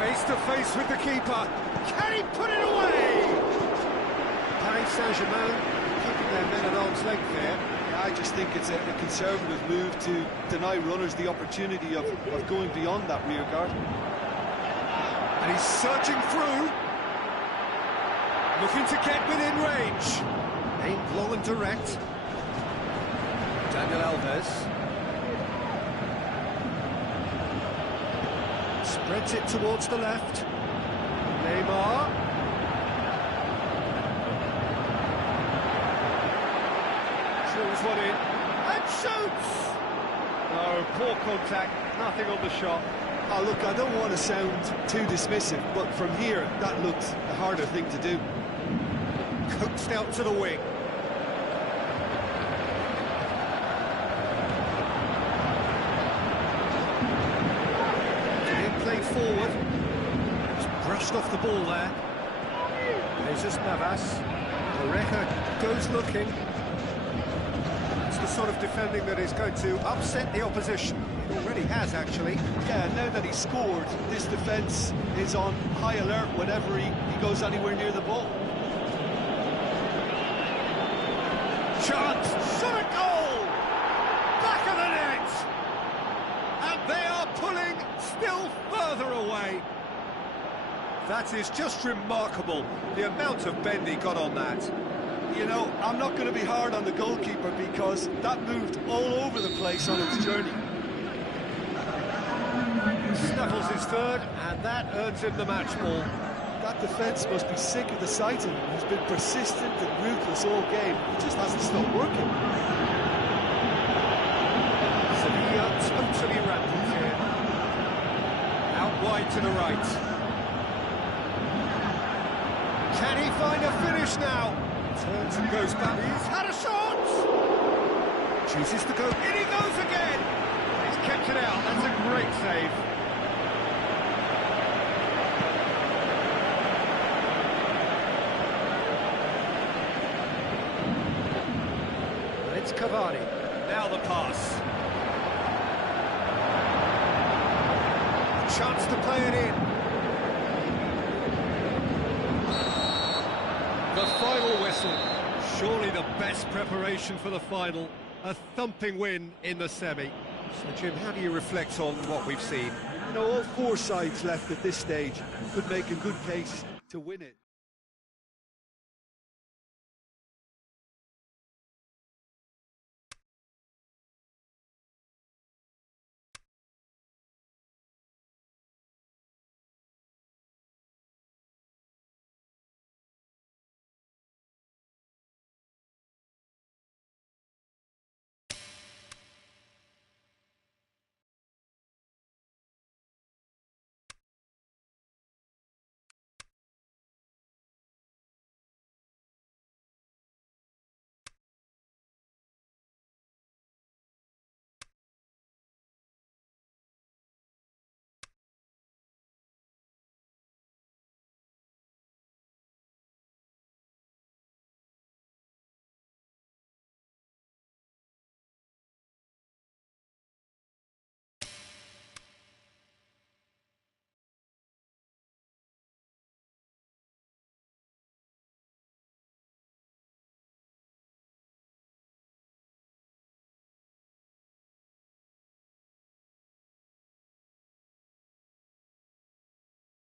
Face to face with the keeper. Can he put it away? Paris Saint-Germain keeping their men at arm's length there. I just think it's a conservative move to deny runners the opportunity of going beyond that rear guard. And he's surging through. Looking to get within range. Aimed long and direct. Daniel Alves. Spreads it towards the left. Neymar. Drills one in. And shoots! No, poor contact. Nothing on the shot. Oh, look, I don't want to sound too dismissive, but from here, that looks a harder thing to do. Coaxed out to the wing. Played forward. Just brushed off the ball there. Jesus Navas. Oreja goes looking. It's the sort of defending that is going to upset the opposition. It already has, actually. Yeah, now that he's scored, this defence is on high alert whenever he goes anywhere near the ball. Chance! Shot a goal! Back of the net! And they are pulling still further away. That is just remarkable, the amount of bend he got on that. You know, I'm not going to be hard on the goalkeeper because that moved all over the place on its journey. Snuffles his third, and that earns him the match ball. That defence must be sick of the sight of him. He's been persistent and ruthless all game. He just hasn't stopped working. Sevilla totally rampant here. Out wide to the right. Can he find a finish now? Turns and goes back. He's had a shot! Chooses to go. In he goes again! He's kept it out. That's a great save. It's Cavani. Now the pass. A chance to play it in. The final whistle. Surely the best preparation for the final. A thumping win in the semi. So, Jim, how do you reflect on what we've seen? You know, all four sides left at this stage could make a good case to win it.